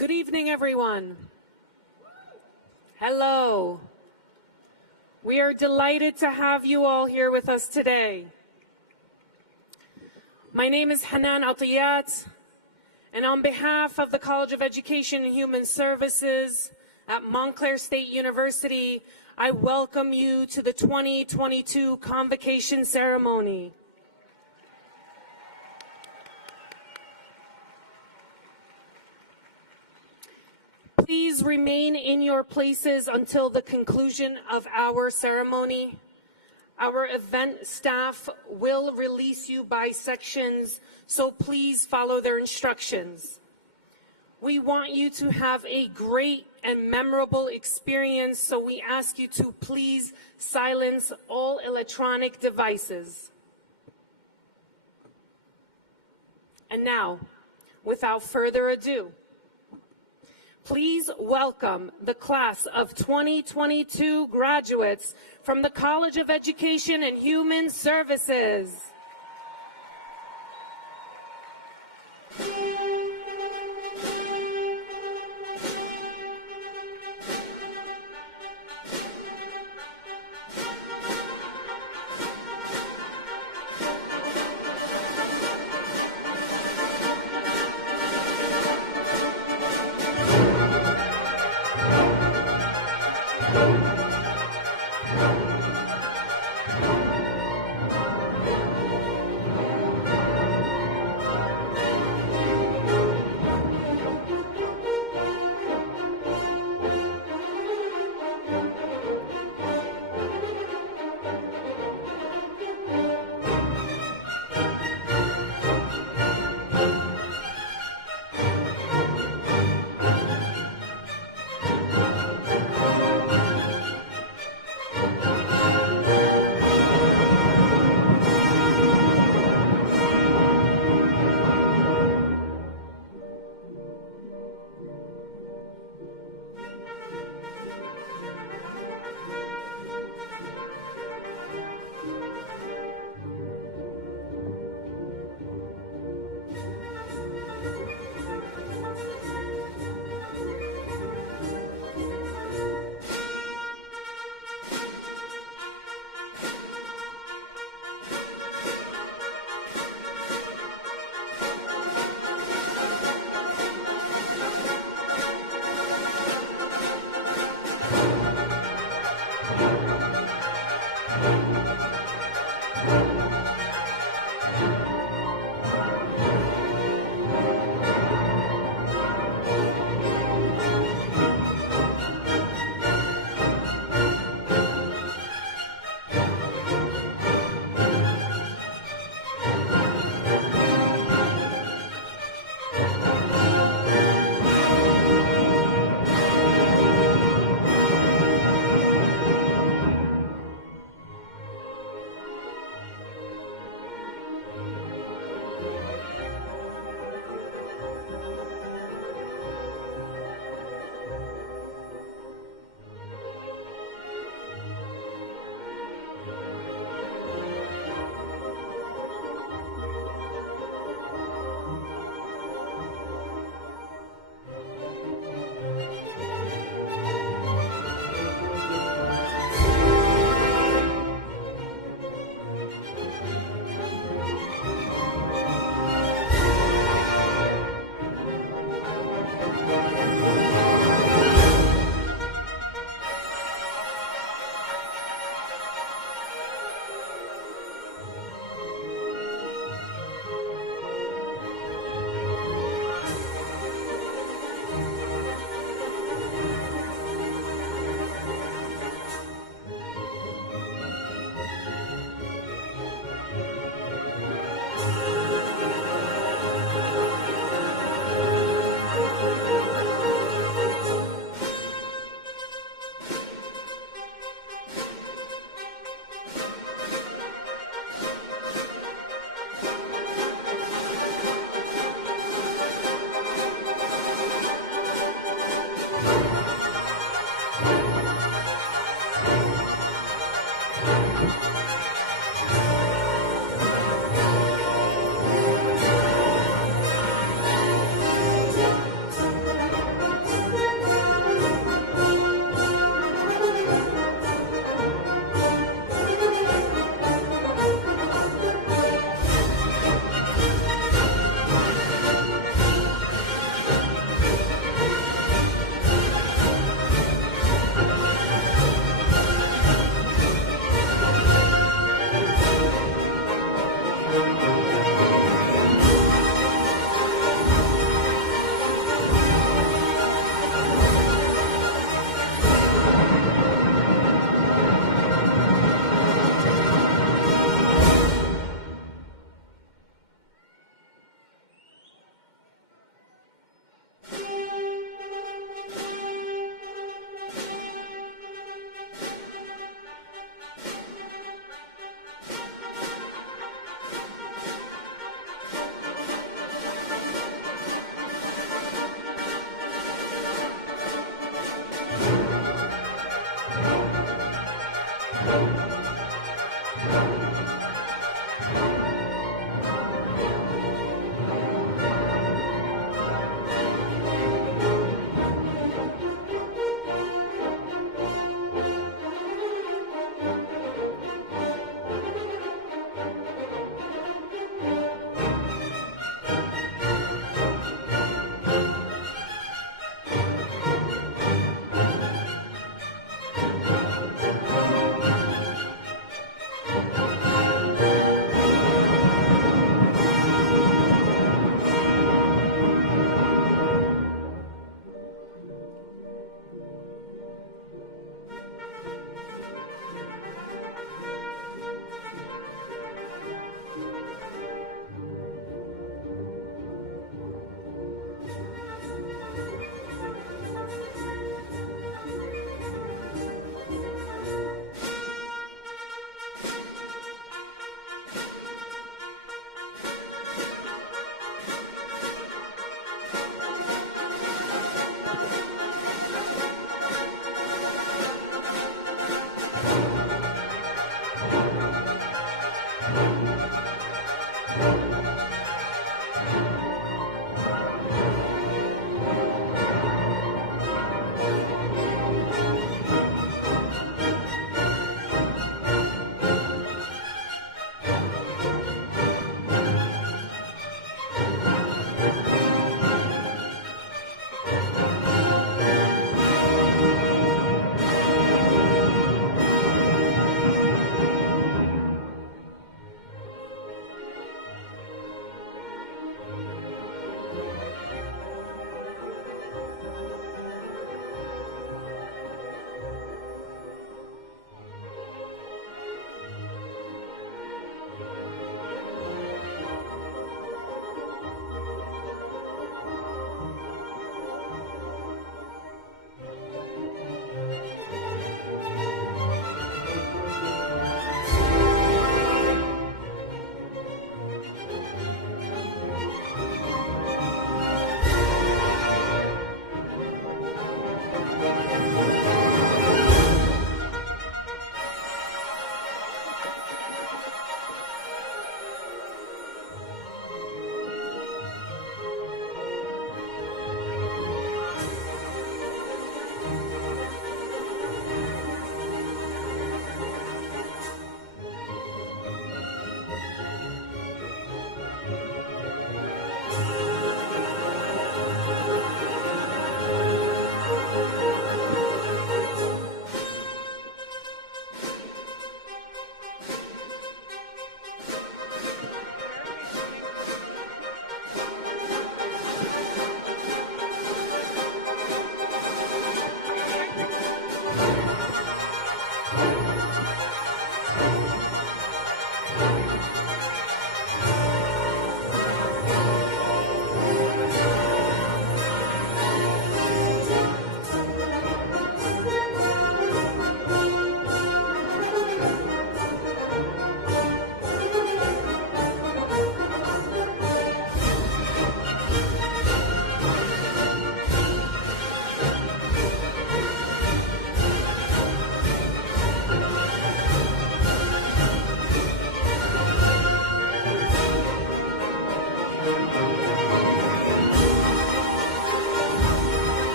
Good evening, everyone. Hello. We are delighted to have you all here with us today. My name is Hanan Atiyat, and on behalf of the College of Education and Human Services at Montclair State University, I welcome you to the 2022 Convocation Ceremony. Please remain in your places until the conclusion of our ceremony. Our event staff will release you by sections, so please follow their instructions. We want you to have a great and memorable experience, so we ask you to please silence all electronic devices. And now, without further ado, please welcome the class of 2022 graduates from the College of Education and Human Services.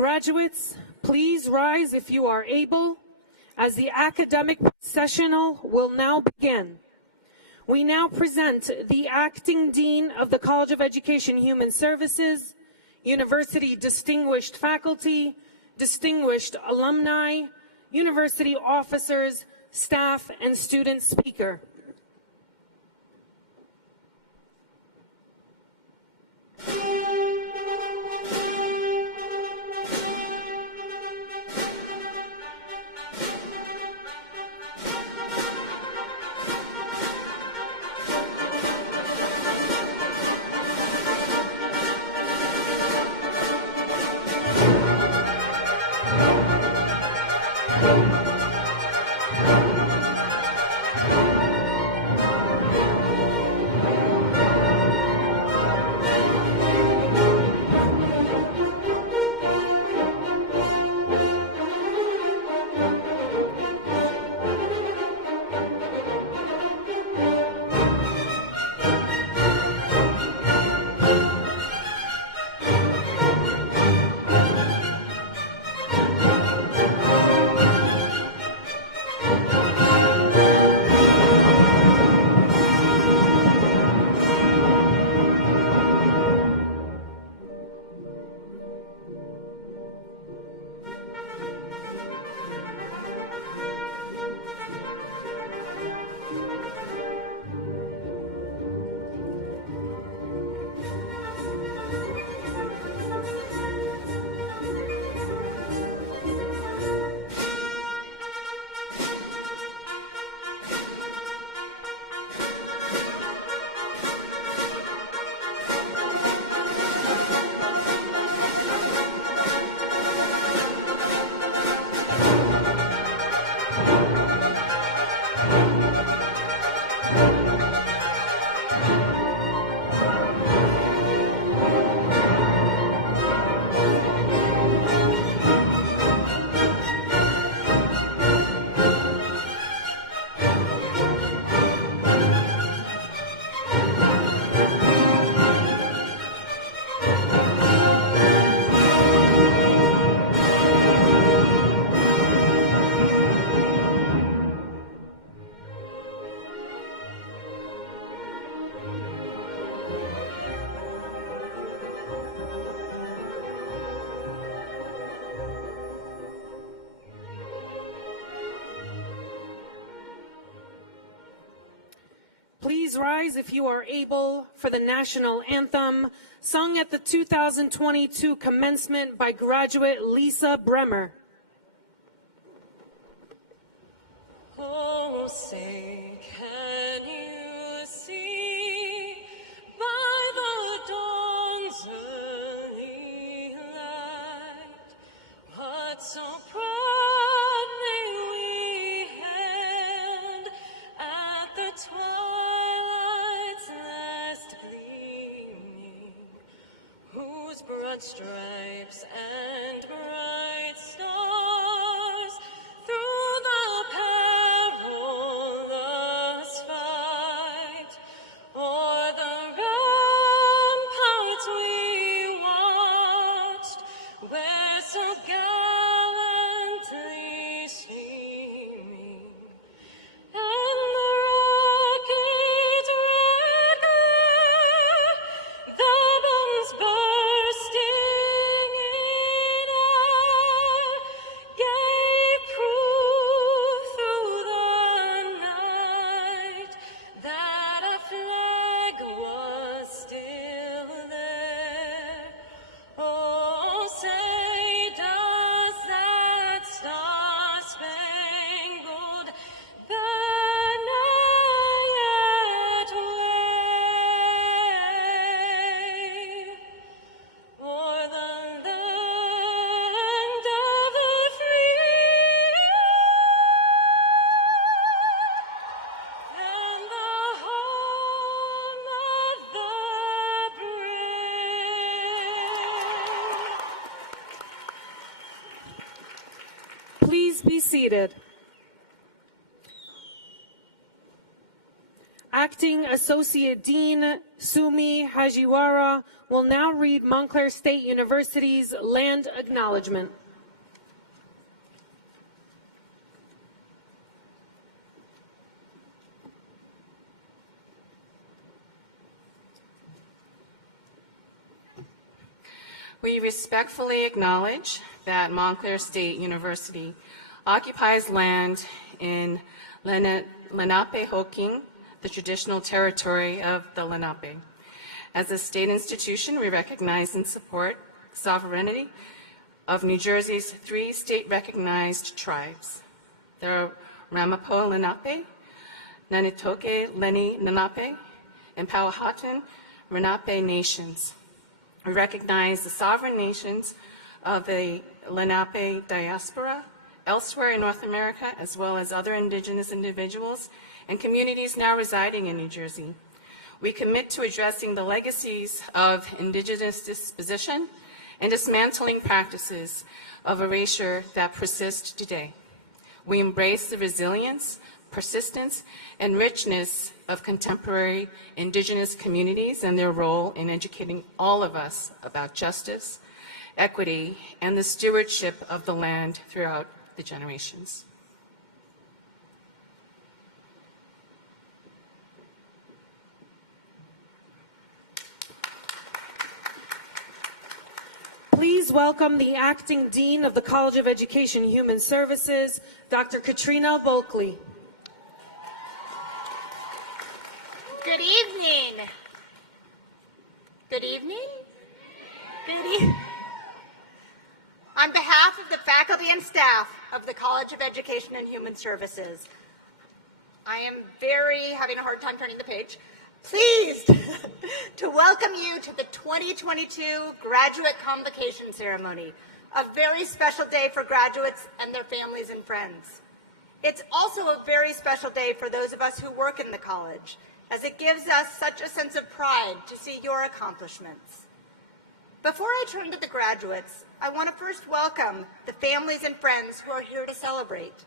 Graduates, please rise if you are able, as the academic processional will now begin. We now present the Acting Dean of the College of Education Human Services, University Distinguished Faculty, Distinguished Alumni, University Officers, Staff, and Student Speaker. Please rise if you are able for the national anthem, sung at the 2022 commencement by graduate Lisa Bremer. Oh, say, can you see by the dawn's early light what so proudly we hailed at the twilight's last gleaming, whose broad stripes and bright stars through the perilous fight o'er the ramparts we watched, where so gallantly streaming, and the rocket's red glare, the bombs bursting in air, gave proof through the night that our flag was still there. Oh, say, does that star-spangled banner yet wave o'er the land of the free and the home of the brave? Please be seated. Acting Acting Associate Dean Sumi Hajiwara will now read Montclair State University's land acknowledgement. We respectfully acknowledge that Montclair State University occupies land in Lenape-Hoking, the traditional territory of the Lenape. As a state institution, we recognize and support sovereignty of New Jersey's 3 state-recognized tribes. The Ramapo Lenape, Nanitoke Lenni Lenape, and Powhatan Lenape nations. We recognize the sovereign nations of the Lenape diaspora elsewhere in North America, as well as other indigenous individuals and communities now residing in New Jersey. We commit to addressing the legacies of indigenous dispossession and dismantling practices of erasure that persist today. We embrace the resilience, persistence, and richness of contemporary indigenous communities and their role in educating all of us about justice, equity, and the stewardship of the land throughout the generations. Please welcome the Acting Dean of the College of Education and Human Services, Dr. Katrina Bulkley. Good evening. Good evening? Good evening. On behalf of the faculty and staff of the College of Education and Human Services, I am having a hard time turning the page, pleased to welcome you to the 2022 Graduate Convocation Ceremony, a very special day for graduates and their families and friends. It's also a very special day for those of us who work in the college, as it gives us such a sense of pride to see your accomplishments. Before I turn to the graduates, I want to first welcome the families and friends who are here to celebrate.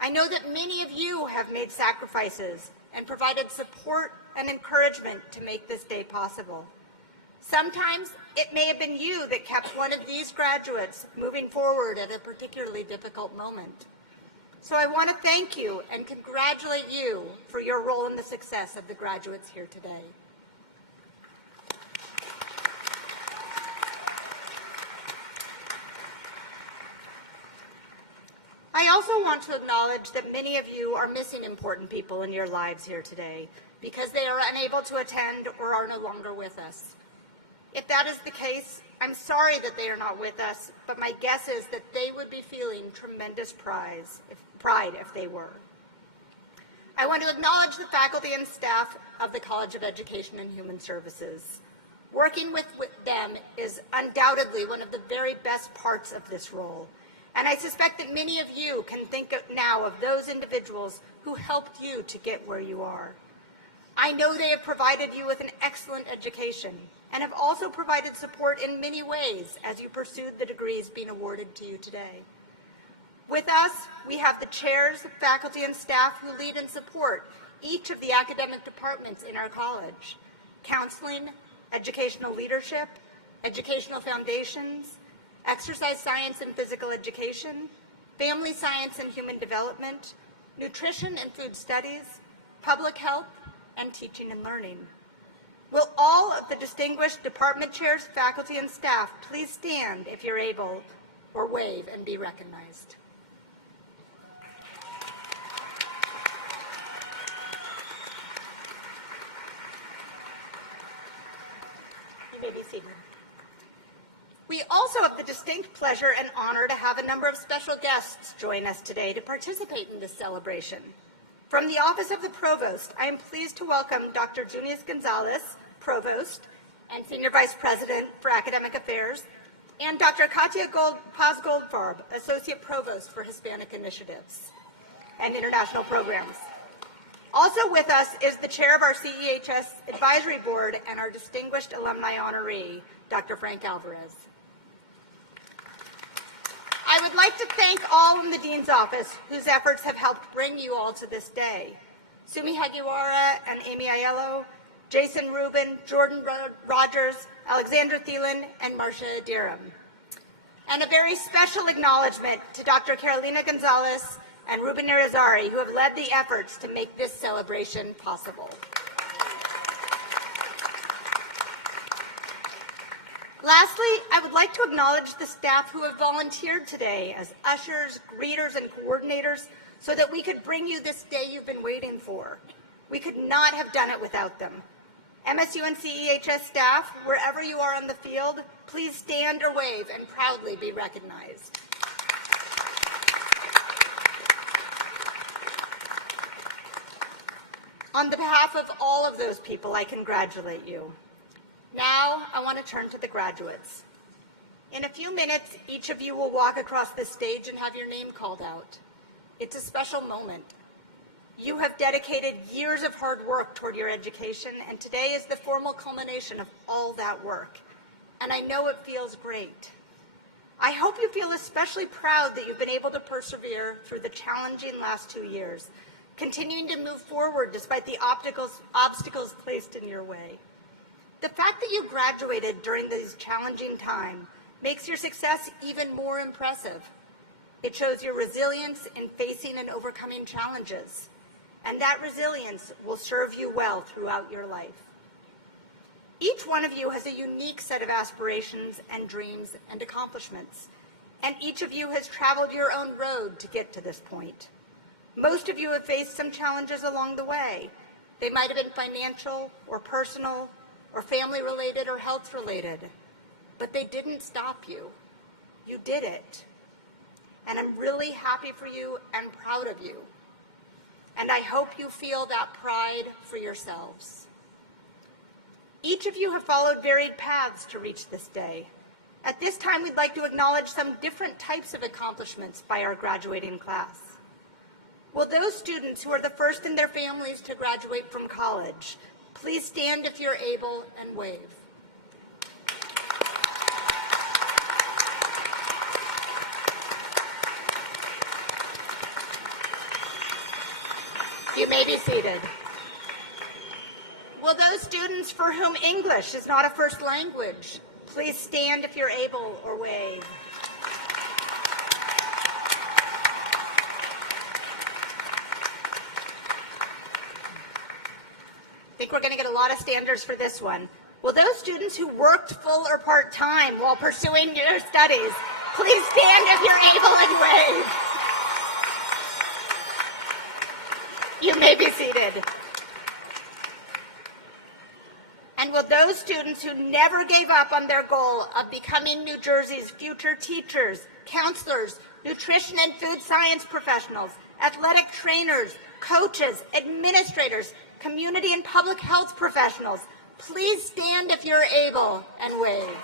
I know that many of you have made sacrifices and provided support and encouragement to make this day possible. Sometimes it may have been you that kept one of these graduates moving forward at a particularly difficult moment. So I want to thank you and congratulate you for your role in the success of the graduates here today. I also want to acknowledge that many of you are missing important people in your lives here today because they are unable to attend or are no longer with us. If that is the case, I'm sorry that they are not with us, but my guess is that they would be feeling tremendous pride if they were. I want to acknowledge the faculty and staff of the College of Education and Human Services. Working with them is undoubtedly one of the very best parts of this role. And I suspect that many of you can think now of those individuals who helped you to get where you are. I know they have provided you with an excellent education and have also provided support in many ways as you pursued the degrees being awarded to you today. With us, we have the chairs, faculty, and staff who lead and support each of the academic departments in our college: counseling, educational leadership, educational foundations, exercise science and physical education, family science and human development, nutrition and food studies, public health, and teaching and learning. Will all of the distinguished department chairs, faculty, and staff please stand if you're able, or wave and be recognized. You may be seated. We also have the distinct pleasure and honor to have a number of special guests join us today to participate in this celebration. From the Office of the Provost, I am pleased to welcome Dr. Junius Gonzalez, Provost and Senior Vice President for Academic Affairs, and Dr. Katia Paz-Goldfarb, Associate Provost for Hispanic Initiatives and International Programs. Also with us is the Chair of our CEHS Advisory Board and our distinguished alumni honoree, Dr. Frank Alvarez. I would like to thank all in the Dean's Office whose efforts have helped bring you all to this day. Sumi Hagiwara and Amy Aiello, Jason Rubin, Jordan Rogers, Alexandra Thielen, and Marcia Dirham. And a very special acknowledgement to Dr. Carolina Gonzalez and Ruben Irizarry, who have led the efforts to make this celebration possible. Lastly, I would like to acknowledge the staff who have volunteered today as ushers, greeters, and coordinators so that we could bring you this day you've been waiting for. We could not have done it without them. MSU and CEHS staff, wherever you are on the field, please stand or wave and proudly be recognized. On behalf of all of those people, I congratulate you. Now, I want to turn to the graduates. In a few minutes, each of you will walk across the stage and have your name called out. It's a special moment. You have dedicated years of hard work toward your education, and today is the formal culmination of all that work. And I know it feels great. I hope you feel especially proud that you've been able to persevere through the challenging last 2 years, continuing to move forward despite the obstacles placed in your way. The fact that you graduated during this challenging time makes your success even more impressive. It shows your resilience in facing and overcoming challenges, and that resilience will serve you well throughout your life. Each one of you has a unique set of aspirations and dreams and accomplishments, and each of you has traveled your own road to get to this point. Most of you have faced some challenges along the way. They might have been financial or personal, or family-related or health-related, but they didn't stop you. You did it. And I'm really happy for you and proud of you. And I hope you feel that pride for yourselves. Each of you have followed varied paths to reach this day. At this time, we'd like to acknowledge some different types of accomplishments by our graduating class. Will those students who are the first in their families to graduate from college please stand if you're able and wave. You may be seated. Will those students for whom English is not a first language, please stand if you're able or wave. I think we're going to get a lot of standers for this one. Will those students who worked full or part-time while pursuing their studies, please stand if you're able and wave. You may be seated. And will those students who never gave up on their goal of becoming New Jersey's future teachers, counselors, nutrition and food science professionals, athletic trainers, coaches, administrators, community and public health professionals, please stand if you're able and wave.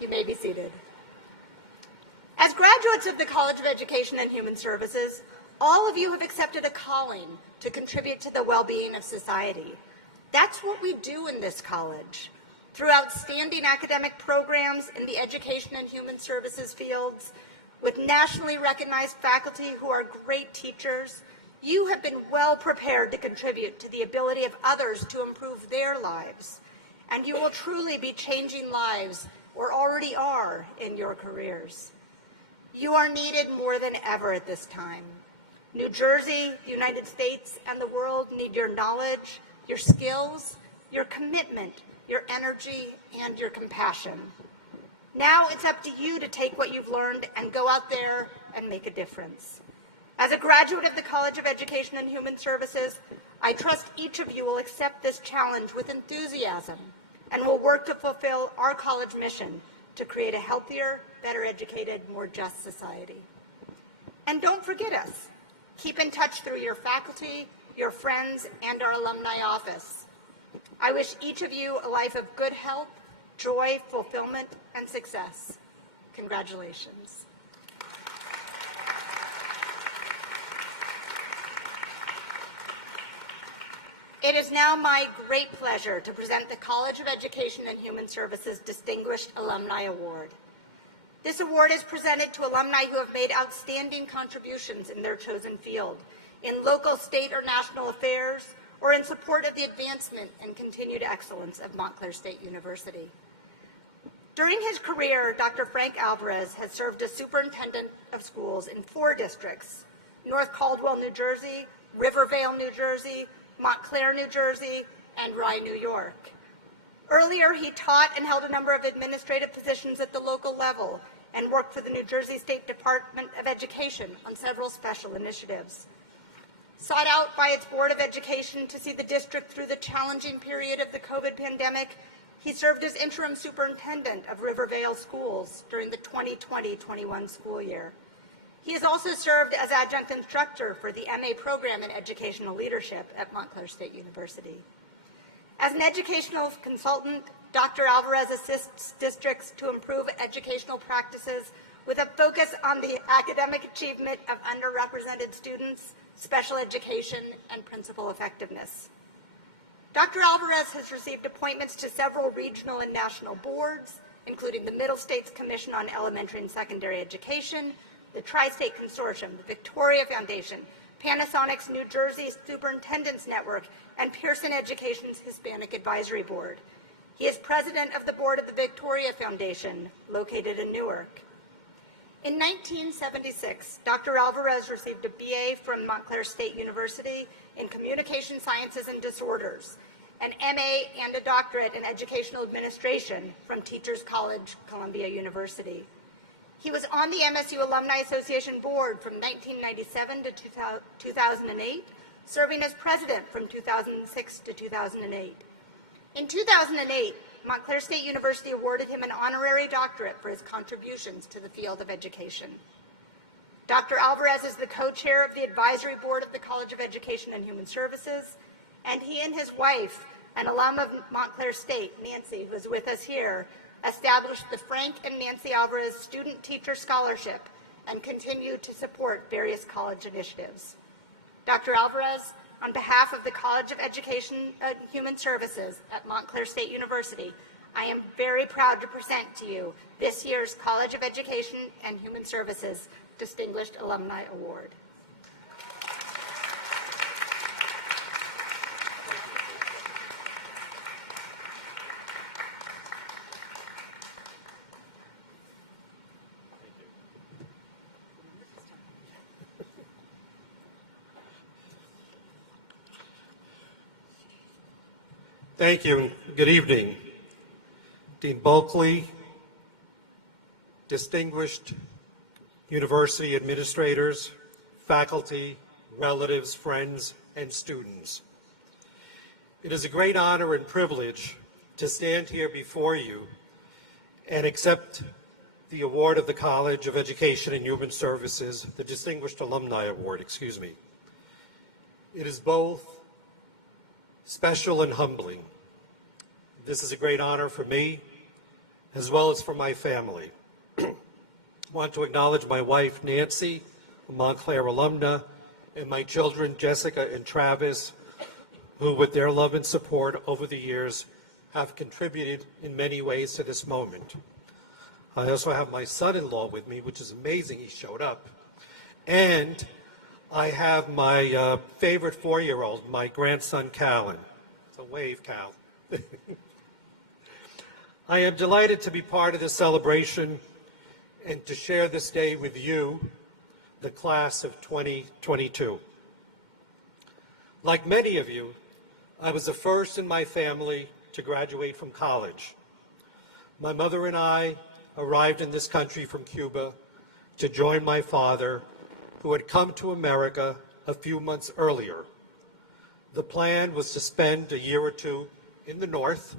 You may be seated. As graduates of the College of Education and Human Services, all of you have accepted a calling to contribute to the well-being of society. That's what we do in this college. Through outstanding academic programs in the education and human services fields, with nationally recognized faculty who are great teachers, you have been well prepared to contribute to the ability of others to improve their lives. And you will truly be changing lives, or already are, in your careers. You are needed more than ever at this time. New Jersey, the United States, and the world need your knowledge, your skills, your commitment, your energy, and your compassion. Now it's up to you to take what you've learned and go out there and make a difference. As a graduate of the College of Education and Human Services, I trust each of you will accept this challenge with enthusiasm and will work to fulfill our college mission to create a healthier, better educated, more just society. And don't forget us. Keep in touch through your faculty, your friends, and our alumni office. I wish each of you a life of good health, joy, fulfillment, and success. Congratulations. It is now my great pleasure to present the College of Education and Human Services Distinguished Alumni Award. This award is presented to alumni who have made outstanding contributions in their chosen field, in local, state, or national affairs, or in support of the advancement and continued excellence of Montclair State University. During his career, Dr. Frank Alvarez has served as superintendent of schools in 4 districts: North Caldwell, New Jersey, Rivervale, New Jersey, Montclair, New Jersey, and Rye, New York. Earlier, he taught and held a number of administrative positions at the local level and worked for the New Jersey State Department of Education on several special initiatives. Sought out by its Board of Education to see the district through the challenging period of the COVID pandemic, he served as interim superintendent of Rivervale Schools during the 2020-21 school year. He has also served as adjunct instructor for the MA program in educational leadership at Montclair State University. As an educational consultant, Dr. Alvarez assists districts to improve educational practices with a focus on the academic achievement of underrepresented students, special education, and principal effectiveness. Dr. Alvarez has received appointments to several regional and national boards, including the Middle States Commission on Elementary and Secondary Education, the Tri-State Consortium, the Victoria Foundation, Panasonic's New Jersey Superintendents Network, and Pearson Education's Hispanic Advisory Board. He is president of the board of the Victoria Foundation, located in Newark. In 1976, Dr. Alvarez received a BA from Montclair State University in Communication Sciences and Disorders, an MA and a doctorate in Educational Administration from Teachers College, Columbia University. He was on the MSU Alumni Association board from 1997 to 2008, serving as president from 2006 to 2008. In 2008, Montclair State University awarded him an honorary doctorate for his contributions to the field of education. Dr. Alvarez is the co-chair of the advisory board of the College of Education and Human Services, and he and his wife, an alum of Montclair State, Nancy, who is with us here, established the Frank and Nancy Alvarez Student Teacher Scholarship and continue to support various college initiatives. Dr. Alvarez, on behalf of the College of Education and Human Services at Montclair State University, I am very proud to present to you this year's College of Education and Human Services Distinguished Alumni Award. Thank you. Good evening. Dean Bulkley, distinguished university administrators, faculty, relatives, friends, and students. It is a great honor and privilege to stand here before you and accept the award of the College of Education and Human Services, the Distinguished Alumni Award, excuse me. It is both special and humbling. This is a great honor for me, as well as for my family. I want to acknowledge my wife, Nancy, a Montclair alumna, and my children, Jessica and Travis, who, with their love and support over the years, have contributed in many ways to this moment. I also have my son-in-law with me, which is amazing, he showed up. And I have my favorite 4-year-old, my grandson, Callan. It's a wave, Cal. I am delighted to be part of this celebration and to share this day with you, the class of 2022. Like many of you, I was the first in my family to graduate from college. My mother and I arrived in this country from Cuba to join my father, who had come to America a few months earlier. The plan was to spend a year or two in the North,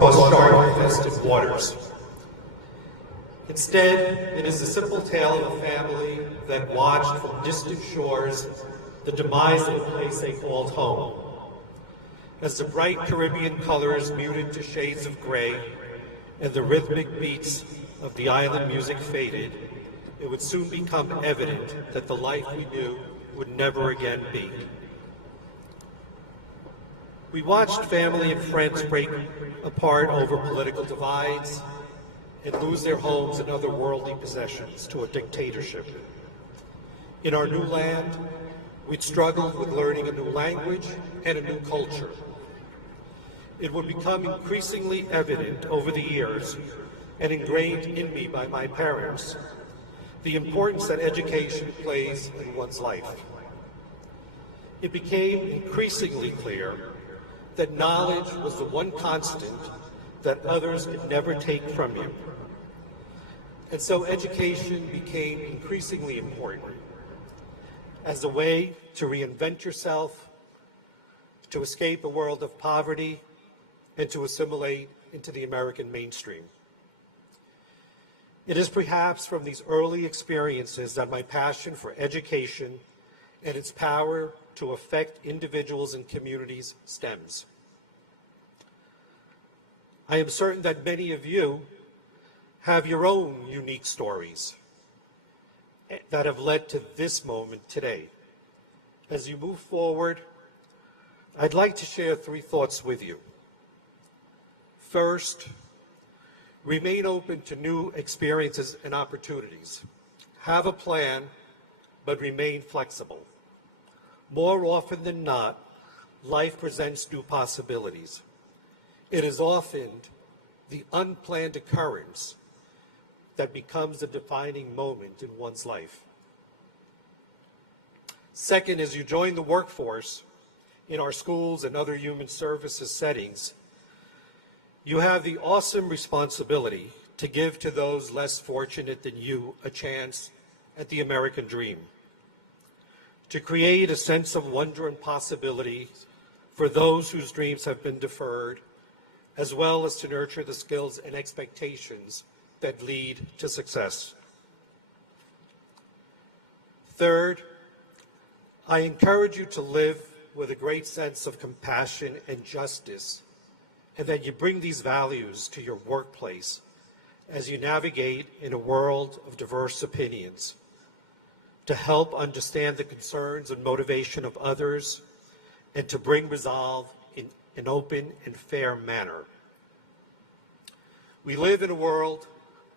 shark-infested waters. Instead, it is a simple tale of a family that watched from distant shores the demise of a place they called home. As the bright Caribbean colors muted to shades of gray and the rhythmic beats of the island music faded, it would soon become evident that the life we knew would never again be. We watched family and friends break apart over political divides and lose their homes and other worldly possessions to a dictatorship. In our new land, we'd struggled with learning a new language and a new culture. It would become increasingly evident over the years and ingrained in me by my parents the importance that education plays in one's life. It became increasingly clear that knowledge was the one constant that others could never take from you. And so education became increasingly important as a way to reinvent yourself, to escape a world of poverty, and to assimilate into the American mainstream. It is perhaps from these early experiences that my passion for education and its power to affect individuals and communities stems. I am certain that many of you have your own unique stories that have led to this moment today. As you move forward, I'd like to share 3 thoughts with you. First, remain open to new experiences and opportunities. Have a plan, but remain flexible. More often than not, life presents new possibilities. It is often the unplanned occurrence that becomes the defining moment in one's life. Second, as you join the workforce in our schools and other human services settings, you have the awesome responsibility to give to those less fortunate than you a chance at the American dream, to create a sense of wonder and possibility for those whose dreams have been deferred, as well as to nurture the skills and expectations that lead to success. Third, I encourage you to live with a great sense of compassion and justice, and that you bring these values to your workplace as you navigate in a world of diverse opinions, to help understand the concerns and motivation of others, and to bring resolve in an open and fair manner. We live in a world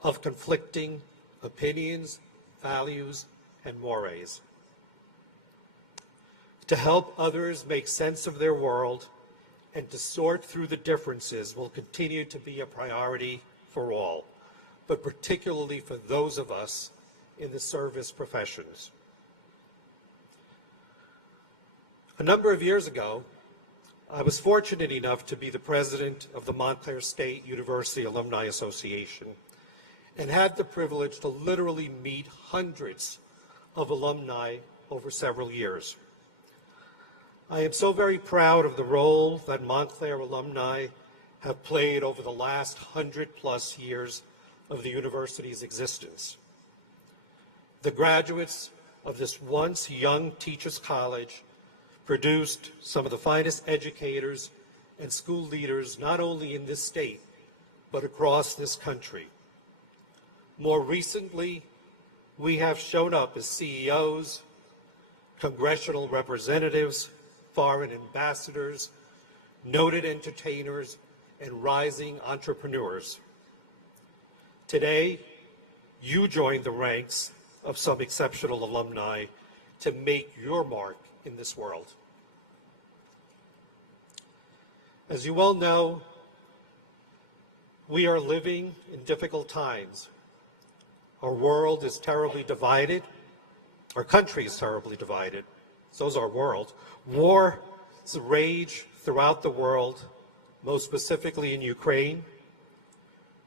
of conflicting opinions, values, and mores. To help others make sense of their world and to sort through the differences will continue to be a priority for all, but particularly for those of us in the service professions. A number of years ago, I was fortunate enough to be the president of the Montclair State University Alumni Association and had the privilege to literally meet hundreds of alumni over several years. I am so very proud of the role that Montclair alumni have played over the last 100+ years of the university's existence. The graduates of this once young teachers' college produced some of the finest educators and school leaders not only in this state, but across this country. More recently, we have shown up as CEOs, congressional representatives, foreign ambassadors, noted entertainers, and rising entrepreneurs. Today, you join the ranks of some exceptional alumni to make your mark in this world. As you well know, we are living in difficult times. Our world is terribly divided. Our country is terribly divided. So is our world. Wars rage throughout the world, most specifically in Ukraine.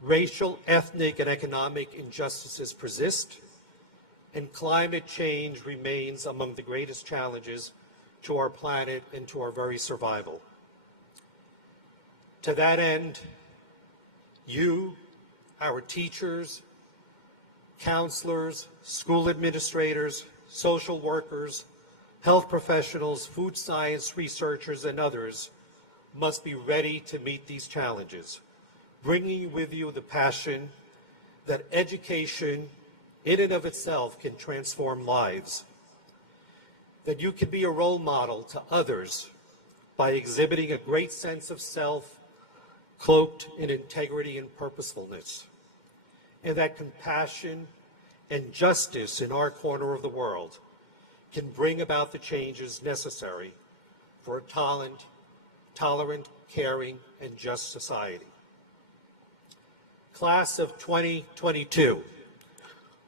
Racial, ethnic, and economic injustices persist, and climate change remains among the greatest challenges to our planet and to our very survival. To that end, you, our teachers, counselors, school administrators, social workers, health professionals, food science researchers, and others must be ready to meet these challenges, bringing with you the passion that education in and of itself can transform lives, that you can be a role model to others by exhibiting a great sense of self cloaked in integrity and purposefulness, and that compassion and justice in our corner of the world can bring about the changes necessary for a tolerant, caring, and just society. Class of 2022,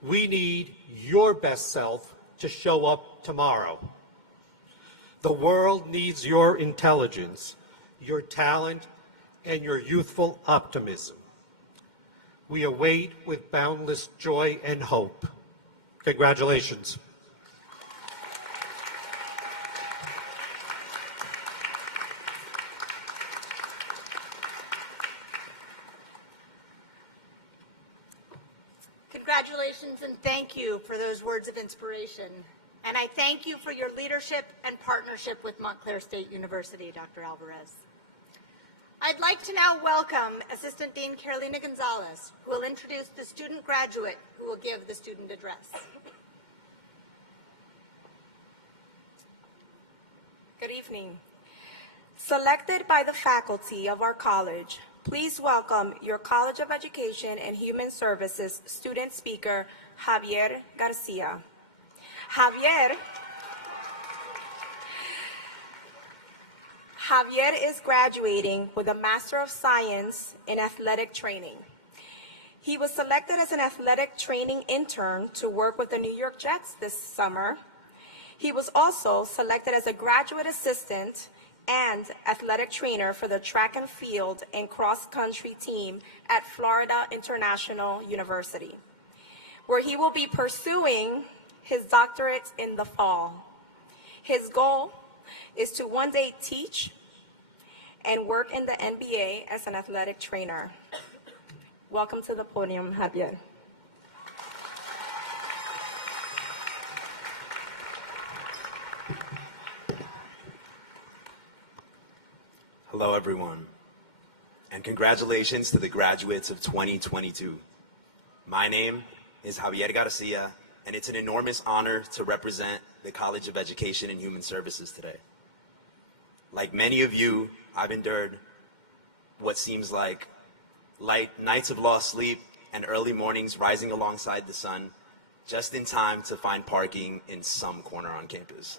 we need your best self to show up tomorrow. The world needs your intelligence, your talent, and your youthful optimism. We await with boundless joy and hope. Congratulations. Congratulations and thank you for those words of inspiration. And I thank you for your leadership and partnership with Montclair State University, Dr. Alvarez. I'd like to now welcome Assistant Dean Carolina Gonzalez, who will introduce the student graduate who will give the student address. Good evening. Selected by the faculty of our college, please welcome your College of Education and Human Services student speaker, Javier Garcia. Javier is graduating with a Master of Science in Athletic Training. He was selected as an athletic training intern to work with the New York Jets this summer. He was also selected as a graduate assistant and athletic trainer for the track and field and cross-country team at Florida International University, where he will be pursuing his doctorate in the fall. His goal is to one day teach and work in the NBA as an athletic trainer. Welcome to the podium, Javier. Hello, everyone, and congratulations to the graduates of 2022. My name is Javier Garcia, and it's an enormous honor to represent the College of Education and Human Services today. Like many of you, I've endured what seems like nights of lost sleep and early mornings rising alongside the sun, just in time to find parking in some corner on campus.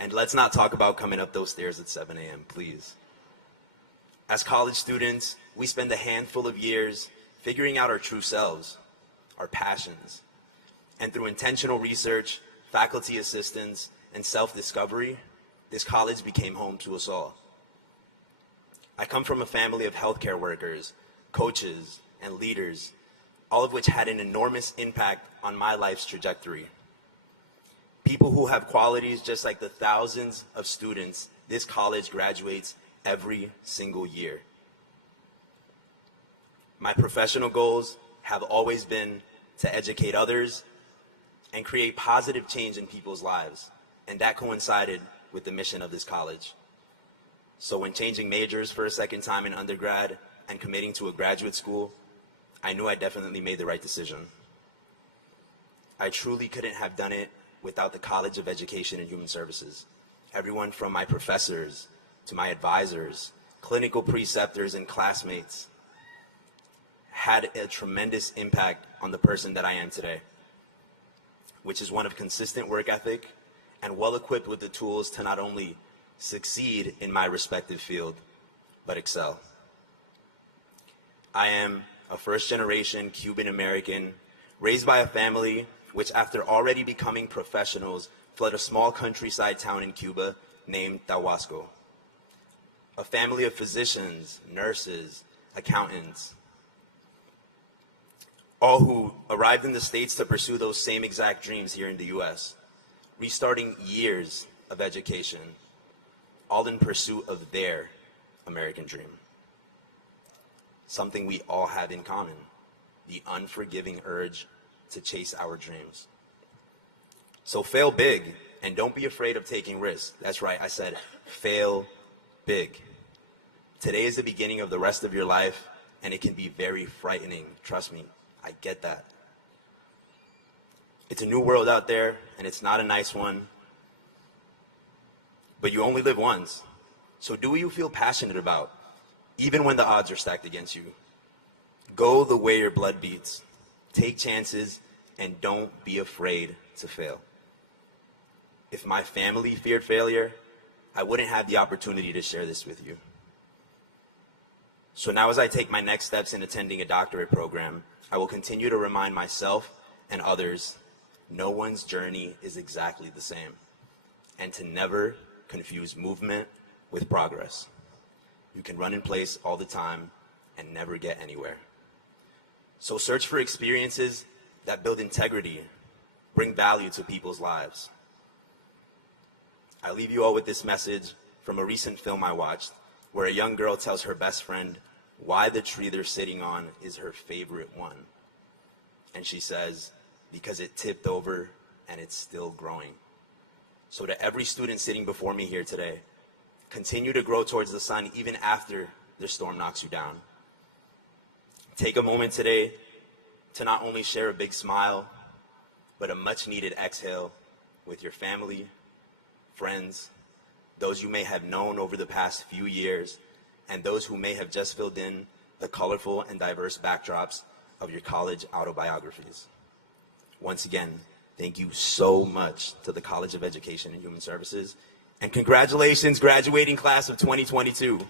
And let's not talk about coming up those stairs at 7 a.m., please. As college students, we spend a handful of years figuring out our true selves, our passions. And through intentional research, faculty assistance, and self-discovery, this college became home to us all. I come from a family of healthcare workers, coaches, and leaders, all of which had an enormous impact on my life's trajectory. People who have qualities just like the thousands of students this college graduates every single year. My professional goals have always been to educate others and create positive change in people's lives, and that coincided with the mission of this college. So when changing majors for a second time in undergrad and committing to a graduate school, I knew I definitely made the right decision. I truly couldn't have done it without the College of Education and Human Services. Everyone from my professors to my advisors, clinical preceptors, and classmates had a tremendous impact on the person that I am today, which is one of consistent work ethic and well-equipped with the tools to not only succeed in my respective field, but excel. I am a first-generation Cuban American raised by a family which, after already becoming professionals, fled a small countryside town in Cuba named Tabasco. A family of physicians, nurses, accountants, all who arrived in the States to pursue those same exact dreams here in the US, restarting years of education, all in pursuit of their American dream. Something we all have in common, the unforgiving urge to chase our dreams. So fail big, and don't be afraid of taking risks. That's right, I said fail big. Today is the beginning of the rest of your life, and it can be very frightening. Trust me, I get that. It's a new world out there, and it's not a nice one. But you only live once. So do what you feel passionate about, even when the odds are stacked against you. Go the way your blood beats. Take chances, and don't be afraid to fail. If my family feared failure, I wouldn't have the opportunity to share this with you. So now as I take my next steps in attending a doctorate program, I will continue to remind myself and others, no one's journey is exactly the same, and to never confuse movement with progress. You can run in place all the time and never get anywhere. So search for experiences that build integrity, bring value to people's lives. I leave you all with this message from a recent film I watched, where a young girl tells her best friend why the tree they're sitting on is her favorite one. And she says, because it tipped over and it's still growing. So to every student sitting before me here today, continue to grow towards the sun even after the storm knocks you down. Take a moment today to not only share a big smile, but a much needed exhale with your family, friends, those you may have known over the past few years, and those who may have just filled in the colorful and diverse backdrops of your college autobiographies. Once again, thank you so much to the College of Education and Human Services, and congratulations, graduating class of 2022.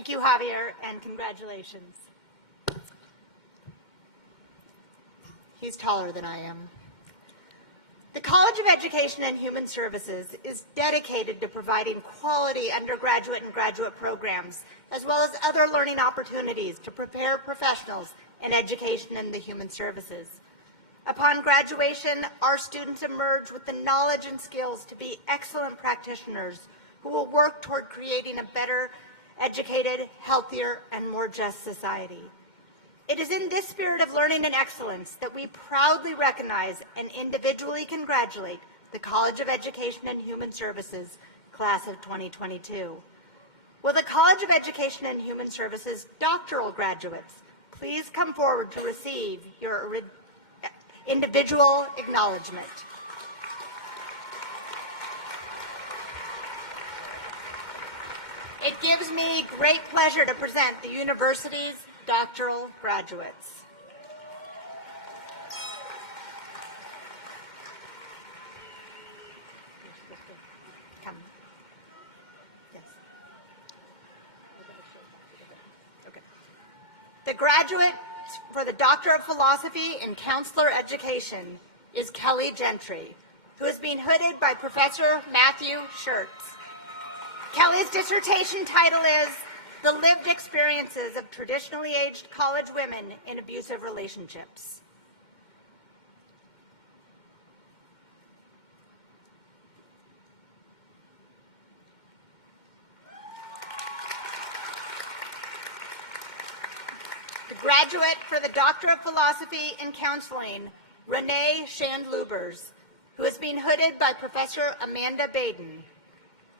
Thank you, Javier, and congratulations. He's taller than I am. The College of Education and Human Services is dedicated to providing quality undergraduate and graduate programs, as well as other learning opportunities to prepare professionals in education and the human services. Upon graduation, our students emerge with the knowledge and skills to be excellent practitioners who will work toward creating a better educated, healthier, and more just society. It is in this spirit of learning and excellence that we proudly recognize and individually congratulate the College of Education and Human Services class of 2022. Will the College of Education and Human Services doctoral graduates please come forward to receive your individual acknowledgement. It gives me great pleasure to present the university's doctoral graduates. Come. Yes. Okay. The graduate for the Doctor of Philosophy in Counselor Education is Kelly Gentry, who is being hooded by Professor Matthew Schertz. Kelly's dissertation title is The Lived Experiences of Traditionally Aged College Women in Abusive Relationships. The graduate for the Doctor of Philosophy in Counseling, Renee Shandlubers, who is being hooded by Professor Amanda Baden.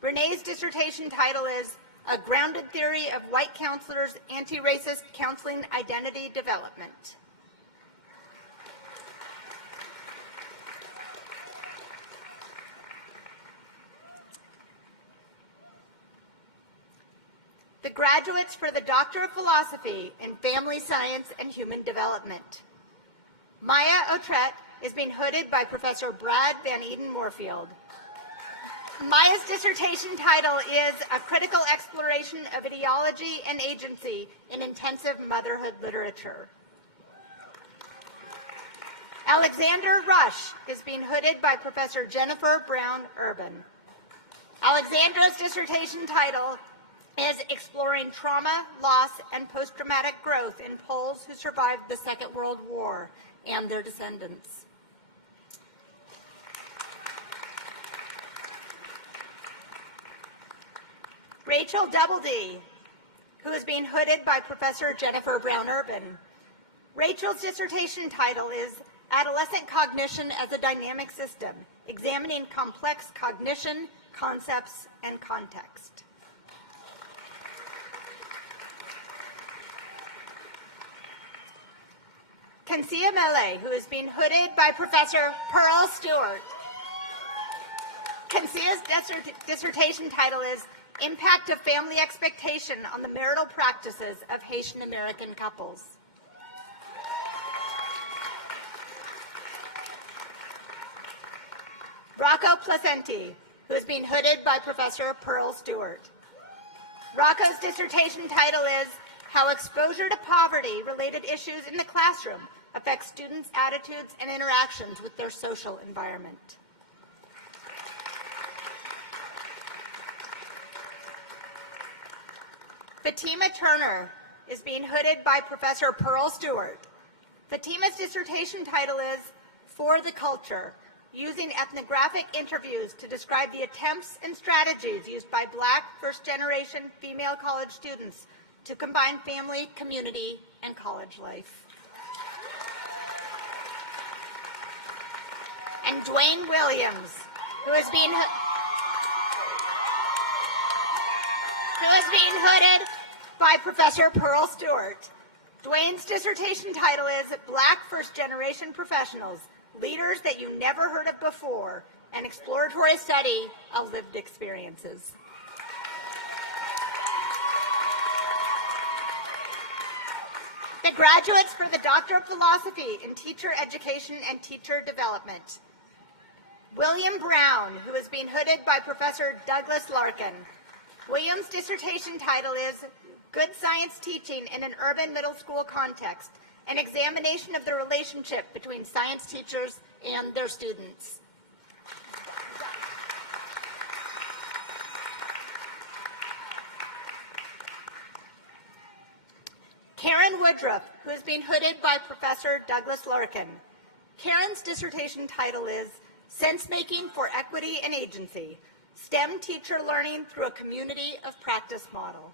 Renee's dissertation title is A Grounded Theory of White Counselors' Anti-Racist Counseling Identity Development. The graduates for the Doctor of Philosophy in Family Science and Human Development. Maya Otret is being hooded by Professor Brad Van Eden Moorfield. Maya's dissertation title is A Critical Exploration of Ideology and Agency in Intensive Motherhood Literature. Alexander Rush is being hooded by Professor Jennifer Brown Urban. Alexandra's dissertation title is Exploring Trauma, Loss, and Post-Traumatic Growth in Poles Who Survived the Second World War and Their Descendants. Rachel Doubleday, who is being hooded by Professor Jennifer Brown-Urban. Rachel's dissertation title is Adolescent Cognition as a Dynamic System, Examining Complex Cognition, Concepts, and Context. Kansia Mele, who is being hooded by Professor Pearl Stewart. Kansia's dissertation title is Impact of Family Expectation on the Marital Practices of Haitian American Couples. Rocco Placenti, who is being hooded by Professor Pearl Stewart. Rocco's dissertation title is How Exposure to Poverty-Related Issues in the Classroom Affects Students' Attitudes and Interactions with Their Social Environment. Fatima Turner is being hooded by Professor Pearl Stewart. Fatima's dissertation title is For the Culture, Using Ethnographic Interviews to Describe the Attempts and Strategies Used by Black first-generation female college students to Combine Family, Community, and College Life. And Dwayne Williams, who is being hooded by Professor Pearl Stewart. Dwayne's dissertation title is Black First-Generation Professionals, Leaders That You Never Heard of Before, an exploratory study of lived experiences. The graduates for the Doctor of Philosophy in Teacher Education and Teacher Development. William Brown, who is being hooded by Professor Douglas Larkin. William's dissertation title is Good Science Teaching in an Urban Middle School Context, an examination of the relationship between science teachers and their students. Karen Woodruff, who is being hooded by Professor Douglas Larkin. Karen's dissertation title is Sense-Making for Equity and Agency, STEM Teacher Learning Through a Community of Practice Model.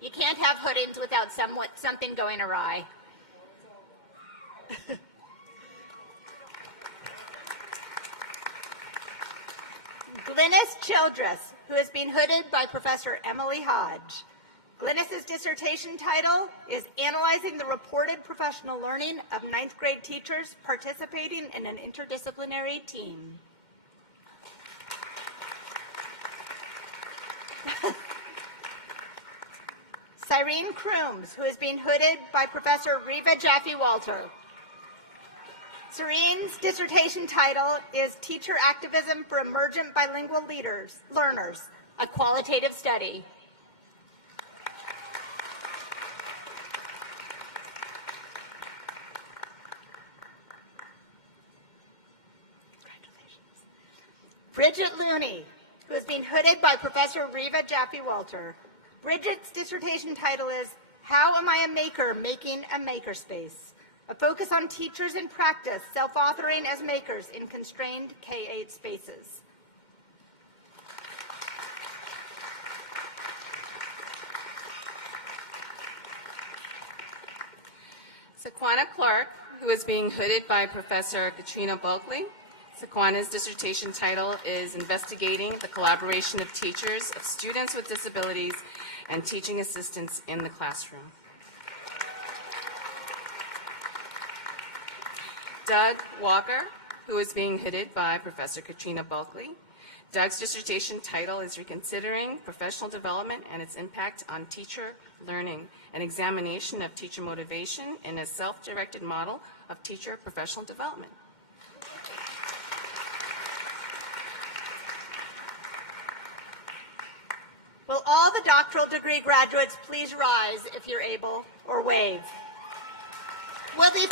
You can't have hoodings without something going awry. Glynis Childress, who is being hooded by Professor Emily Hodge. Glynis's dissertation title is Analyzing the Reported Professional Learning of Ninth Grade Teachers Participating in an Interdisciplinary Team. Cyrene Crooms, who is being hooded by Professor Reva Jaffe-Walter. Cyrene's dissertation title is Teacher Activism for Emergent Bilingual Learners, a Qualitative Study. Bridget Looney, who is being hooded by Professor Reva Jaffe-Walter. Bridget's dissertation title is How Am I a Maker Making a Makerspace? A focus on teachers in practice, self-authoring as makers in constrained K-8 spaces. Sequana Clark, who is being hooded by Professor Katrina Bulkley. Sequana's dissertation title is Investigating the Collaboration of Teachers of Students with Disabilities and Teaching Assistants in the Classroom. Doug Walker, who is being hooded by Professor Katrina Bulkley. Doug's dissertation title is Reconsidering Professional Development and Its Impact on Teacher Learning, an examination of teacher motivation in a self-directed model of teacher professional development. Will all the doctoral degree graduates please rise if you're able, or wave? Will the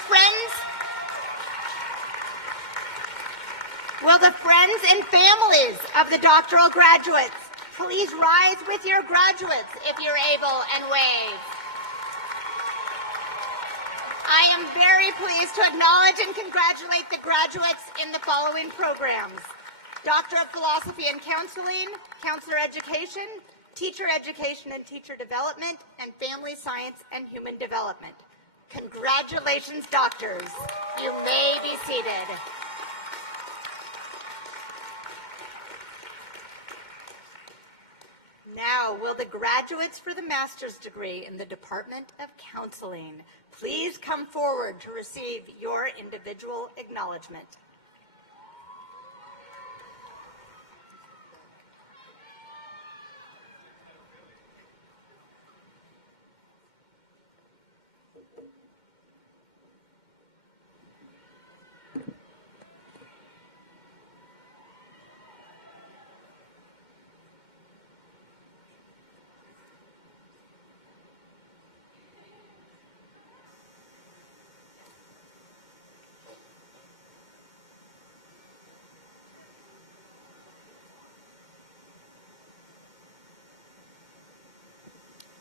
friends and families of the doctoral graduates please rise with your graduates if you're able and wave? I am very pleased to acknowledge and congratulate the graduates in the following programs: Doctor of Philosophy and Counseling, Counselor Education, Teacher Education and Teacher Development, and Family Science and Human Development. Congratulations, doctors. You may be seated. Now, will the graduates for the master's degree in the Department of Counseling please come forward to receive your individual acknowledgement?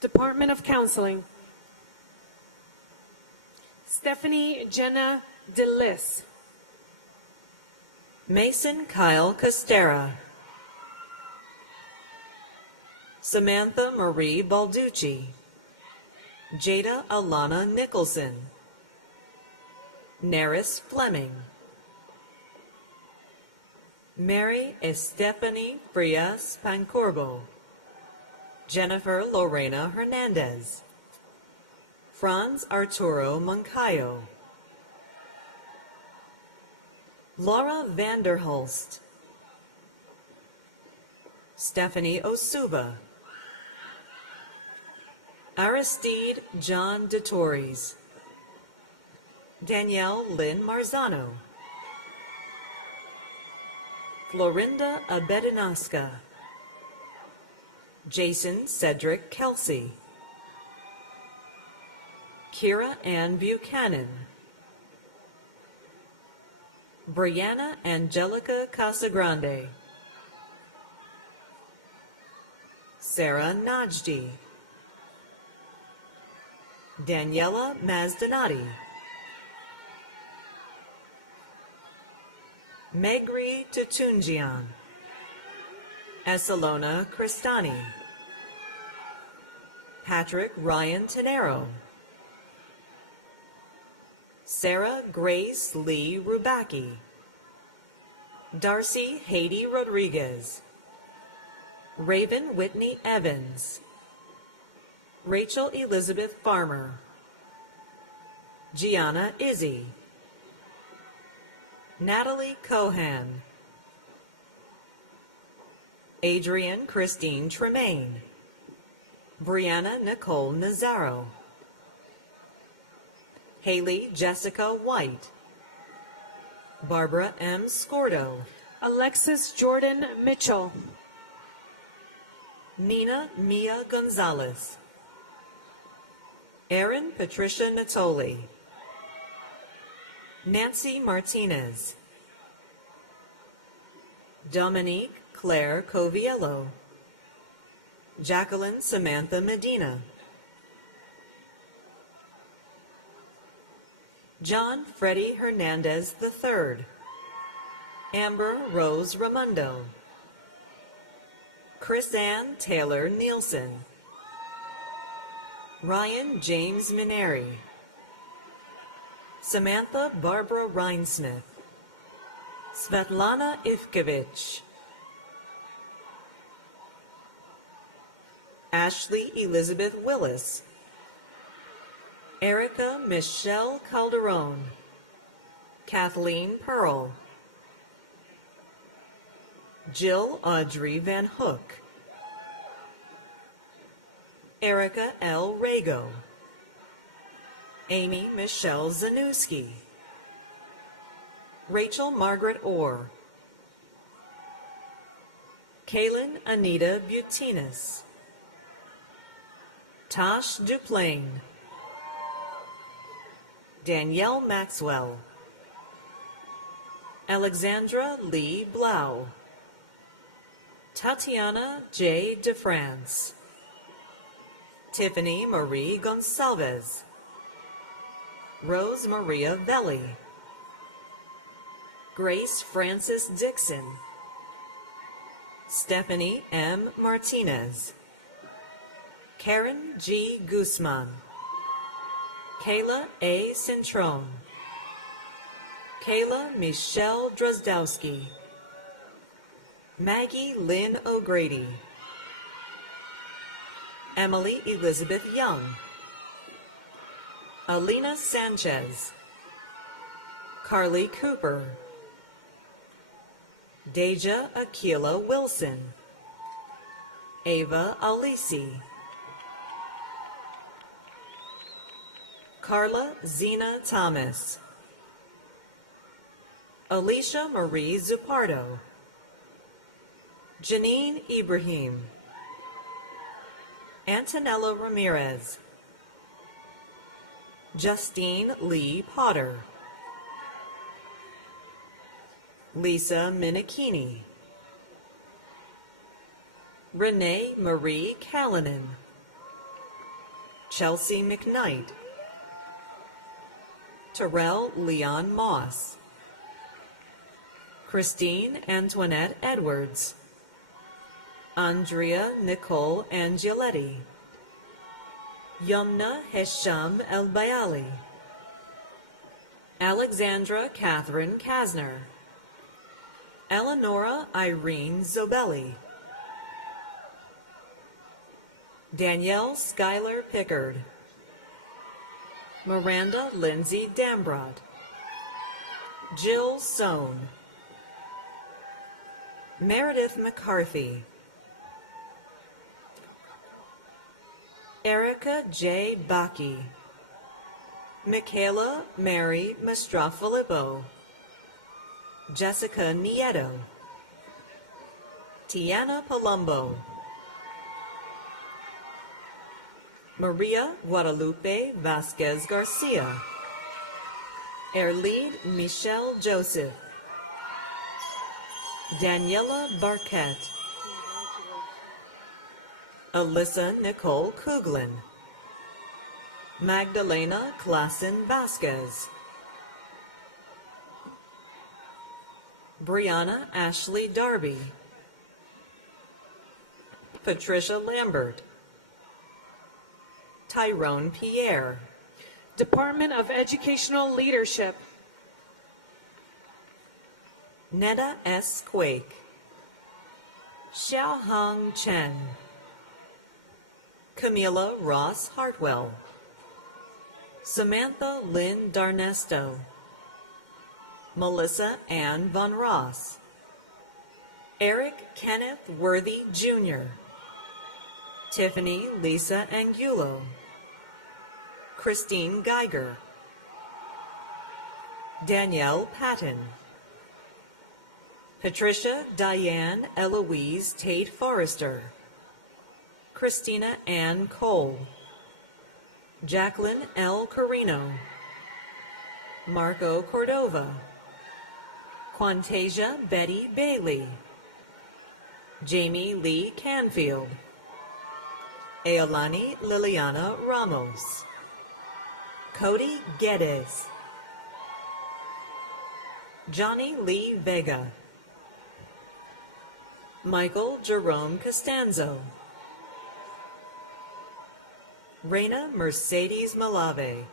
Department of Counseling. Stephanie Jenna DeLis. Mason Kyle Costera. Samantha Marie Balducci. Jada Alana Nicholson. Neris Fleming. Mary Estefany Frias Pancorbo. Jennifer Lorena Hernandez. Franz Arturo Moncayo. Laura Vanderhulst. Stephanie Osuba. Aristide John DeTorres. Danielle Lynn Marzano. Florinda Abedinaska. Jason Cedric Kelsey. Kira Ann Buchanan. Brianna Angelica Casagrande. Sarah Najdi. Daniela Mazdanotti. Megri Tutunjian. Essalona Cristani. Patrick Ryan Tenero. Sarah Grace Lee Rubacki. Darcy Haiti Rodriguez. Raven Whitney Evans. Rachel Elizabeth Farmer. Gianna Izzy. Natalie Cohan. Adrienne Christine Tremaine. Brianna Nicole Nazaro. Haley Jessica White. Barbara M. Scordo. Alexis Jordan Mitchell. Nina Mia Gonzalez. Erin Patricia Natoli. Nancy Martinez. Dominique Claire Coviello. Jacqueline Samantha Medina. John Freddie Hernandez III. Amber Rose Ramundo. Chris Ann Taylor Nielsen. Ryan James Mineri. Samantha Barbara Reinsmith. Svetlana Ivkovich. Ashley Elizabeth Willis. Erica Michelle Calderon. Kathleen Pearl. Jill Audrey Van Hook. Erica L. Rago. Amy Michelle Zanuski. Rachel Margaret Orr. Kaylin Anita Butinas. Tosh Duplain. Danielle Maxwell. Alexandra Lee Blau. Tatiana J. DeFrance. Tiffany Marie Gonsalves. Rose Maria Velli, Grace Frances Dixon, Stephanie M. Martinez, Karen G. Guzman, Kayla A. Centrone, Kayla Michelle Drozdowski, Maggie Lynn O'Grady, Emily Elizabeth Young, Alina Sanchez, Carly Cooper, Deja Aquila Wilson, Ava Alisi, Carla Zena Thomas, Alicia Marie Zupardo, Janine Ibrahim, Antonella Ramirez, Justine Lee Potter, Lisa Minikini, Renee Marie Callanan, Chelsea McKnight, Terrell Leon Moss, Christine Antoinette Edwards, Andrea Nicole Angeletti, Yumna Hesham El-Bayali, Alexandra Catherine Kasner, Eleonora Irene Zobelli, Danielle Schuyler Pickard, Miranda Lindsay Dambrot, Jill Sohn, Meredith McCarthy, Erica J. Baki, Michaela Mary Mastrofilippo, Jessica Nieto, Tiana Palumbo, Maria Guadalupe Vasquez Garcia, Erlide Michelle Joseph, Daniela Barquette, Alyssa Nicole Kuglin, Magdalena Klassen Vasquez, Brianna Ashley Darby, Patricia Lambert, Tyrone Pierre, Department of Educational Leadership, Neda S. Quake, Xiaohang Chen, Camila Ross Hartwell, Samantha Lynn Darnesto, Melissa Ann Von Ross, Eric Kenneth Worthy Jr., Tiffany Lisa Angulo, Christine Geiger, Danielle Patton, Patricia Diane Eloise Tate Forrester, Christina Ann Cole, Jacqueline L. Carino, Marco Cordova, Quantasia Betty Bailey, Jamie Lee Canfield, Eolani Liliana Ramos, Cody Geddes, Johnny Lee Vega, Michael Jerome Costanzo, Reina Mercedes Malave,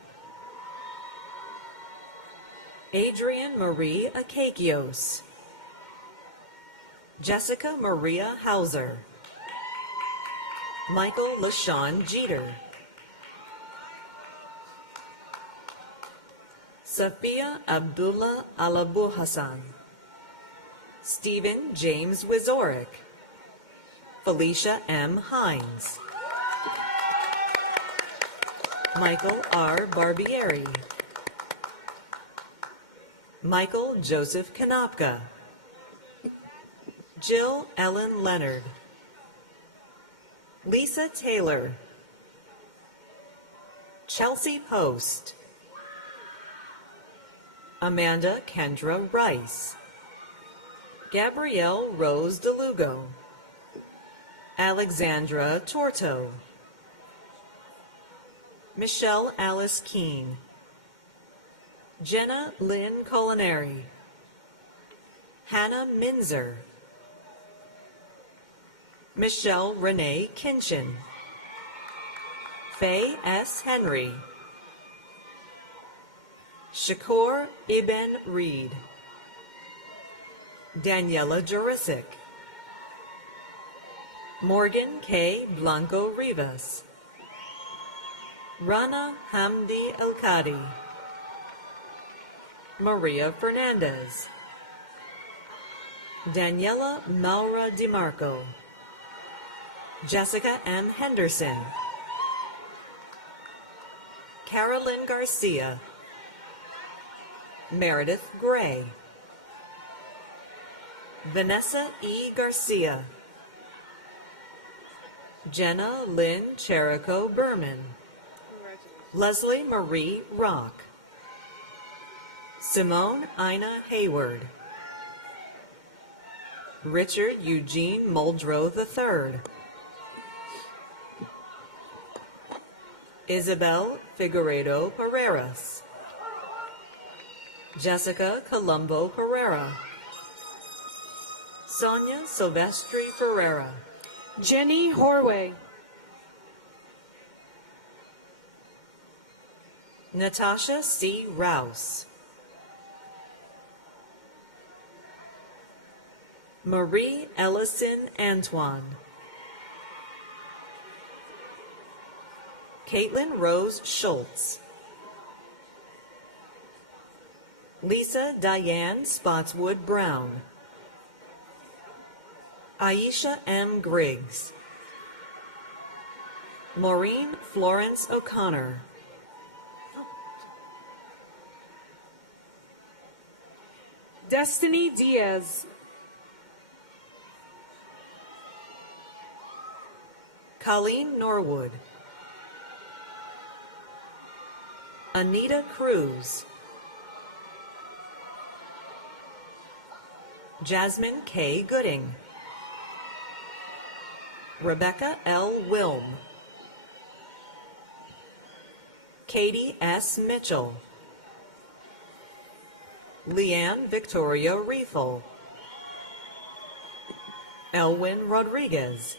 Adrian Marie Akakios, Jessica Maria Hauser, Michael LaShawn Jeter, Safia Abdullah Alabu Hassan, Stephen James Wizoric, Felicia M. Hines, Michael R. Barbieri, Michael Joseph Kanopka, Jill Ellen Leonard, Lisa Taylor, Chelsea Post, Amanda Kendra Rice, Gabrielle Rose DeLugo, Alexandra Torto, Michelle Alice Keene, Jenna Lynn Culinary, Hannah Minzer, Michelle Renee Kinchin, Faye S. Henry, Shakur Ibn Reed, Daniela Jurisic, Morgan K. Blanco Rivas, Rana Hamdi El-Kadi, Maria Fernandez, Daniela Maura DiMarco, Jessica M. Henderson, Carolyn Garcia, Meredith Gray, Vanessa E. Garcia, Jenna Lynn Cherico Berman, Leslie Marie Rock, Simone Ina Hayward, Richard Eugene Muldrow III, Isabel Figueredo Pereiras, Jessica Colombo Pereira, Sonia Silvestri Ferreira, Jenny Horway, Natasha C. Rouse, Marie Ellison Antoine, Caitlin Rose Schultz, Lisa Diane Spotswood Brown, Aisha M. Griggs, Maureen Florence O'Connor, Destiny Diaz, Colleen Norwood, Anita Cruz, Jasmine K. Gooding, Rebecca L. Wilm, Katie S. Mitchell, Leanne Victoria Riefel, Elwin Rodriguez,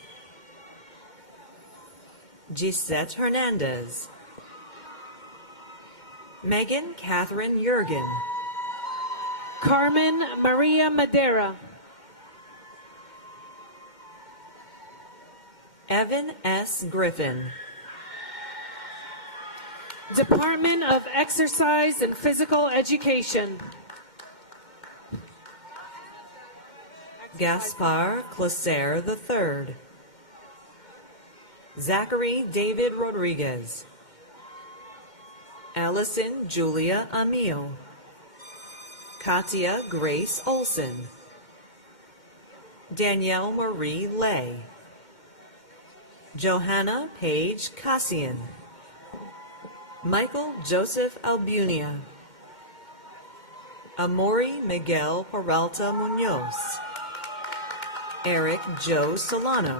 Gisette Hernandez, Megan Catherine Jurgen, Carmen Maria Madera, Evan S. Griffin, Department of Exercise and Physical Education, Gaspar Closer III, Zachary David Rodriguez, Allison Julia Amio, Katia Grace Olson, Danielle Marie Lay, Johanna Paige Cassian, Michael Joseph Albunia, Amori Miguel Peralta Munoz, Eric Joe Solano,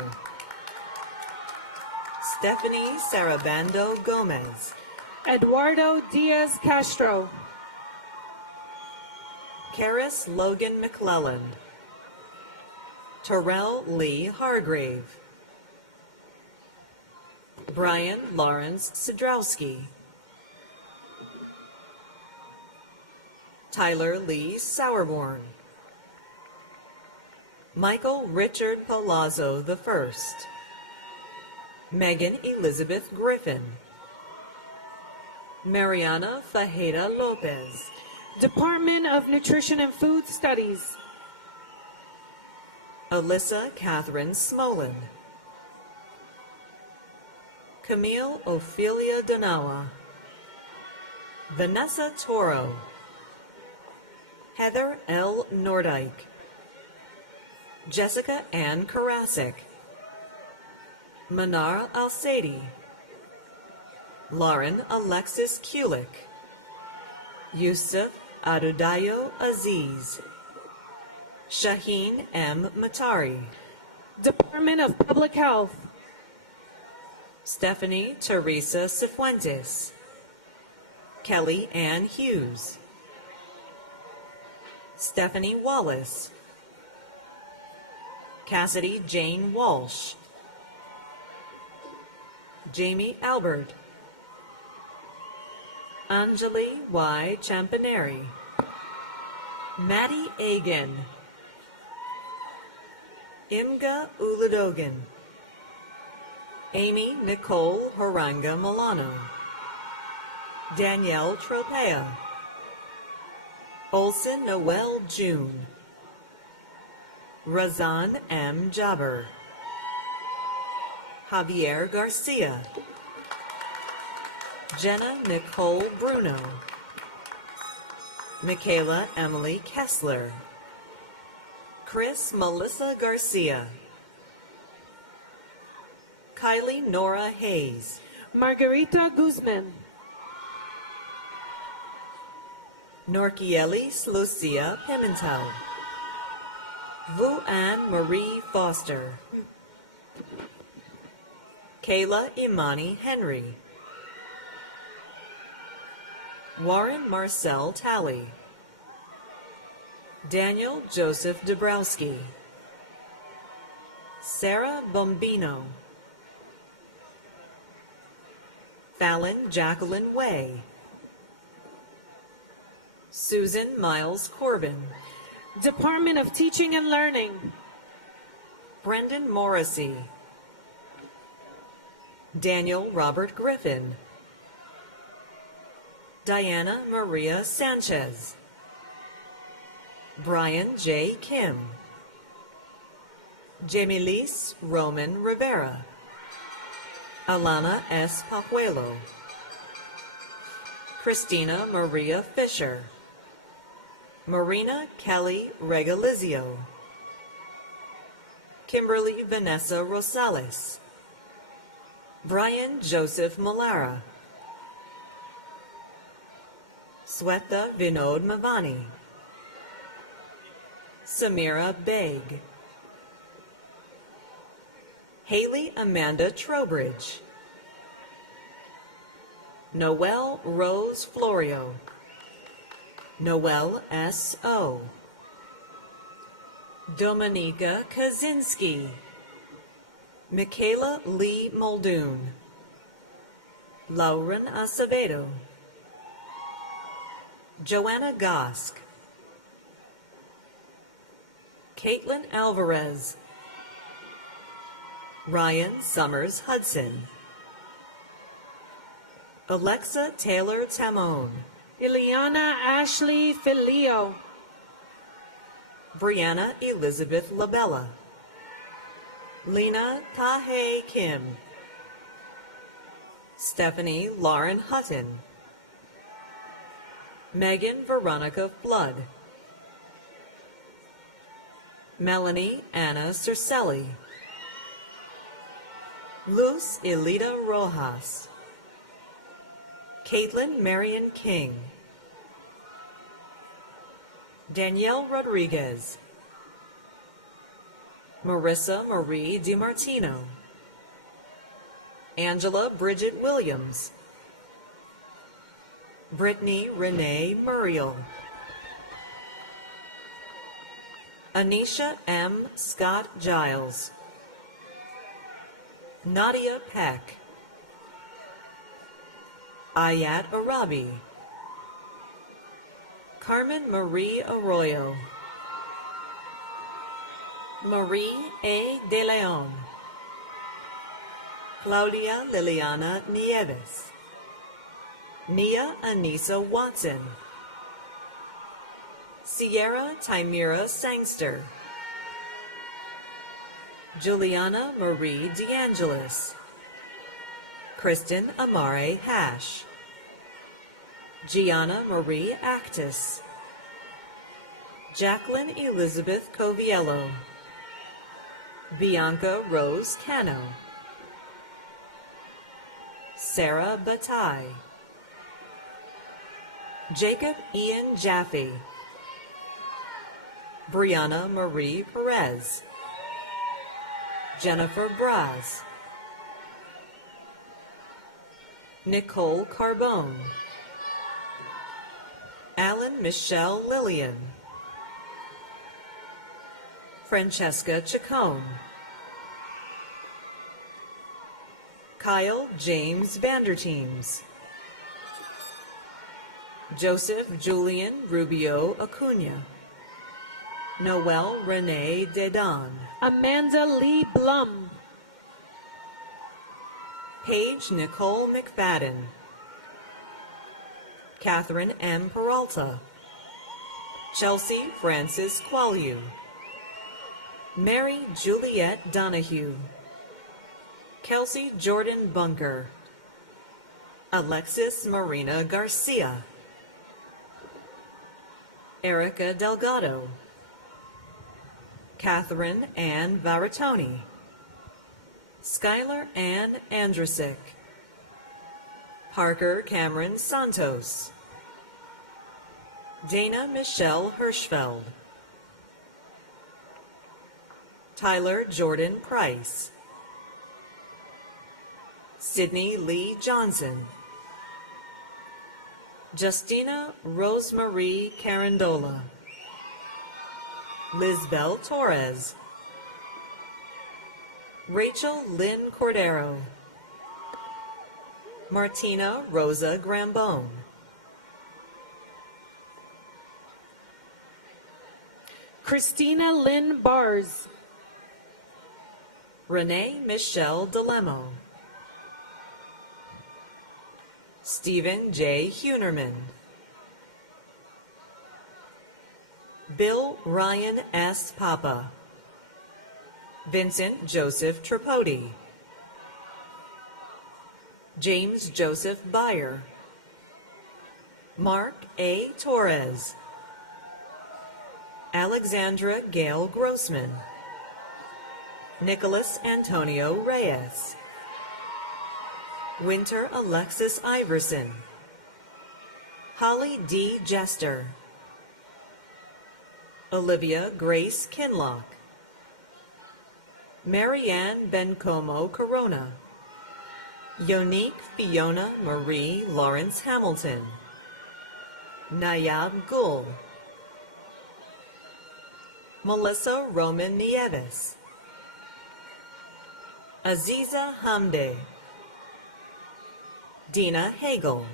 Stephanie Sarabando Gomez, Eduardo Diaz Castro, Karis Logan McClelland, Terrell Lee Hargrave, Brian Lawrence Sidrowski, Tyler Lee Sauerborn, Michael Richard Palazzo I, Megan Elizabeth Griffin, Mariana Fajeda Lopez, Department of Nutrition and Food Studies, Alyssa Catherine Smolin, Camille Ophelia Donawa, Vanessa Toro, Heather L. Nordike, Jessica Ann Karasik, Manar Al-Sadi, Lauren Alexis Kulik, Yusuf Adudayo Aziz, Shaheen M. Matari, Department of Public Health, Stephanie Teresa Cifuentes, Kelly Ann Hughes, Stephanie Wallace, Cassidy Jane Walsh, Jamie Albert, Anjali Y. Champaneri, Maddie Agan, Imga Uludogan, Amy Nicole Horanga Milano, Danielle Tropea, Olson Noel June, Razan M. Jabber, Javier Garcia, Jenna Nicole Bruno, Michaela Emily Kessler, Chris Melissa Garcia, Kylie Nora Hayes, Margarita Guzman, Norquielis Lucia Pimentel, Vu Ann Marie Foster, Kayla Imani Henry, Warren Marcel Talley, Daniel Joseph Dabrowski, Sarah Bombino, Fallon Jacqueline Way, Susan Miles Corbin, Department of Teaching and Learning, Brendan Morrissey, Daniel Robert Griffin, Diana Maria Sanchez, Brian J. Kim, Jamilise Roman Rivera, Alana S. Pajuelo, Christina Maria Fisher, Marina Kelly Regalizio, Kimberly Vanessa Rosales, Brian Joseph Malara, Sweta Vinod Mavani, Samira Beg, Haley Amanda Trowbridge, Noelle Rose Florio, Noelle S.O., Dominika Kaczynski, Michaela Lee Muldoon, Lauren Acevedo, Joanna Gosk, Caitlin Alvarez, Ryan Summers Hudson, Alexa Taylor Tamone, Ileana Ashley Filio, Brianna Elizabeth Labella, Lena Tahe Kim, Stephanie Lauren Hutton, Megan Veronica Flood, Melanie Anna Cercelli, Luz Elita Rojas, Caitlin Marion King, Danielle Rodriguez, Marissa Marie DiMartino, Angela Bridget Williams, Brittany Renee Muriel, Anisha M. Scott Giles, Nadia Peck, Ayat Arabi, Carmen Marie Arroyo, Marie A. De Leon, Claudia Liliana Nieves, Nia Anissa Watson, Sierra Timira Sangster, Juliana Marie DeAngelis, Kristen Amare Hash, Gianna Marie Actis, Jacqueline Elizabeth Coviello, Bianca Rose Cano, Sarah Bataille, Jacob Ian Jaffe, Brianna Marie Perez, Jennifer Braz, Nicole Carbone, Alan Michelle Lillian, Francesca Chacon, Kyle James Vanderteems, Joseph Julian Rubio Acuna, Noel Renee Dedan, Amanda Lee Blum, Paige Nicole McFadden, Catherine M. Peralta, Chelsea Frances Qualu, Mary Juliet Donahue, Kelsey Jordan Bunker, Alexis Marina Garcia, Erica Delgado, Catherine Ann Varatoni, Skylar Ann Andrasik, Parker Cameron Santos, Dana Michelle Hirschfeld, Tyler Jordan Price, Sydney Lee Johnson, Justina Rosemarie Carandola, Lizbel Torres, Rachel Lynn Cordero, Martina Rosa Grambone, Christina Lynn Bars, Renee Michelle Delemo, Stephen J. Hunerman, Bill Ryan S. Papa, Vincent Joseph Tripodi, James Joseph Byer, Mark A. Torres, Alexandra Gail Grossman, Nicholas Antonio Reyes, Winter Alexis Iverson, Holly D. Jester, Olivia Grace Kinlock, Marianne Bencomo Corona, Yonique Fiona Marie Lawrence Hamilton, Nayab Gul, Melissa Roman Nieves, Aziza Hamde, Dina Hagel,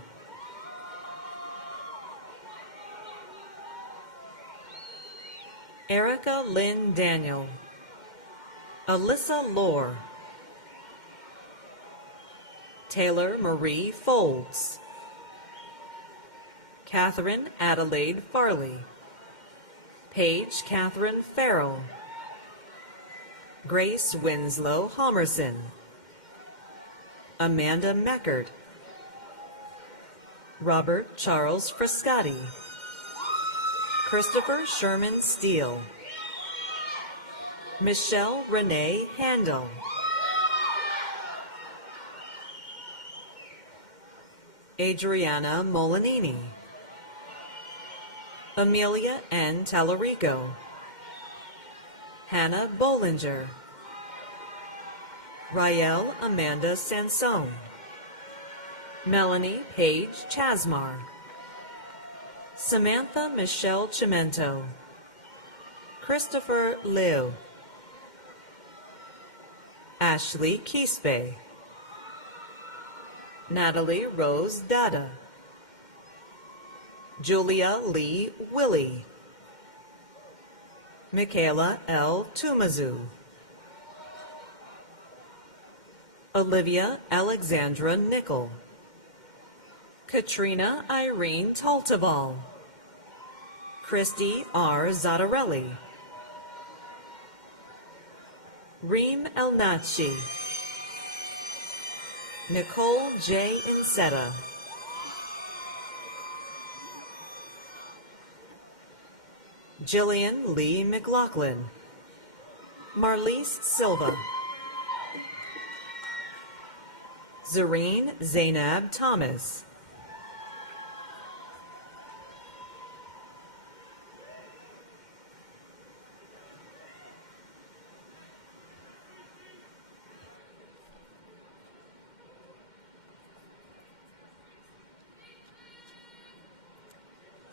Erica Lynn Daniel, Alyssa Lohr, Taylor Marie Folds, Catherine Adelaide Farley, Paige Catherine Farrell, Grace Winslow Homerson, Amanda Meckert, Robert Charles Frescati, Christopher Sherman Steele, Michelle Renee Handel, Adriana Molinini, Amelia N. Tallarico, Hannah Bollinger, Rael Amanda Sansone, Melanie Paige Chasmar, Samantha Michelle Chimento, Christopher Liu, Ashley Keespe, Natalie Rose Dada, Julia Lee Willie, Michaela L. Tumazu, Olivia Alexandra Nickel, Katrina Irene Taltabal, Christy R. Zattarelli, Reem Elnachi, Nicole J. Insetta, Jillian Lee McLaughlin, Marlise Silva, Zareen Zainab Thomas,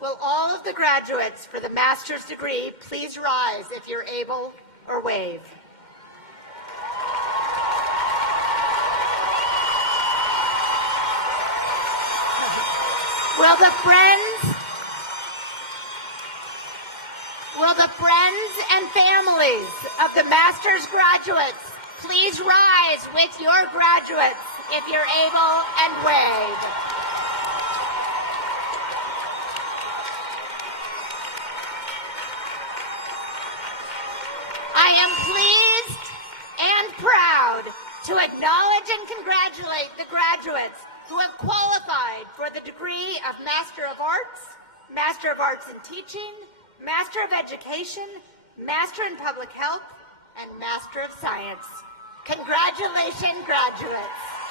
Will all of the graduates for the master's degree please rise if you're able or wave? Will the friends and families of the master's graduates please rise with your graduates if you're able and wave. I am pleased and proud to acknowledge and congratulate the graduates who have qualified for the degree of Master of Arts in Teaching, Master of Education, Master in Public Health, and Master of Science. Congratulations, graduates.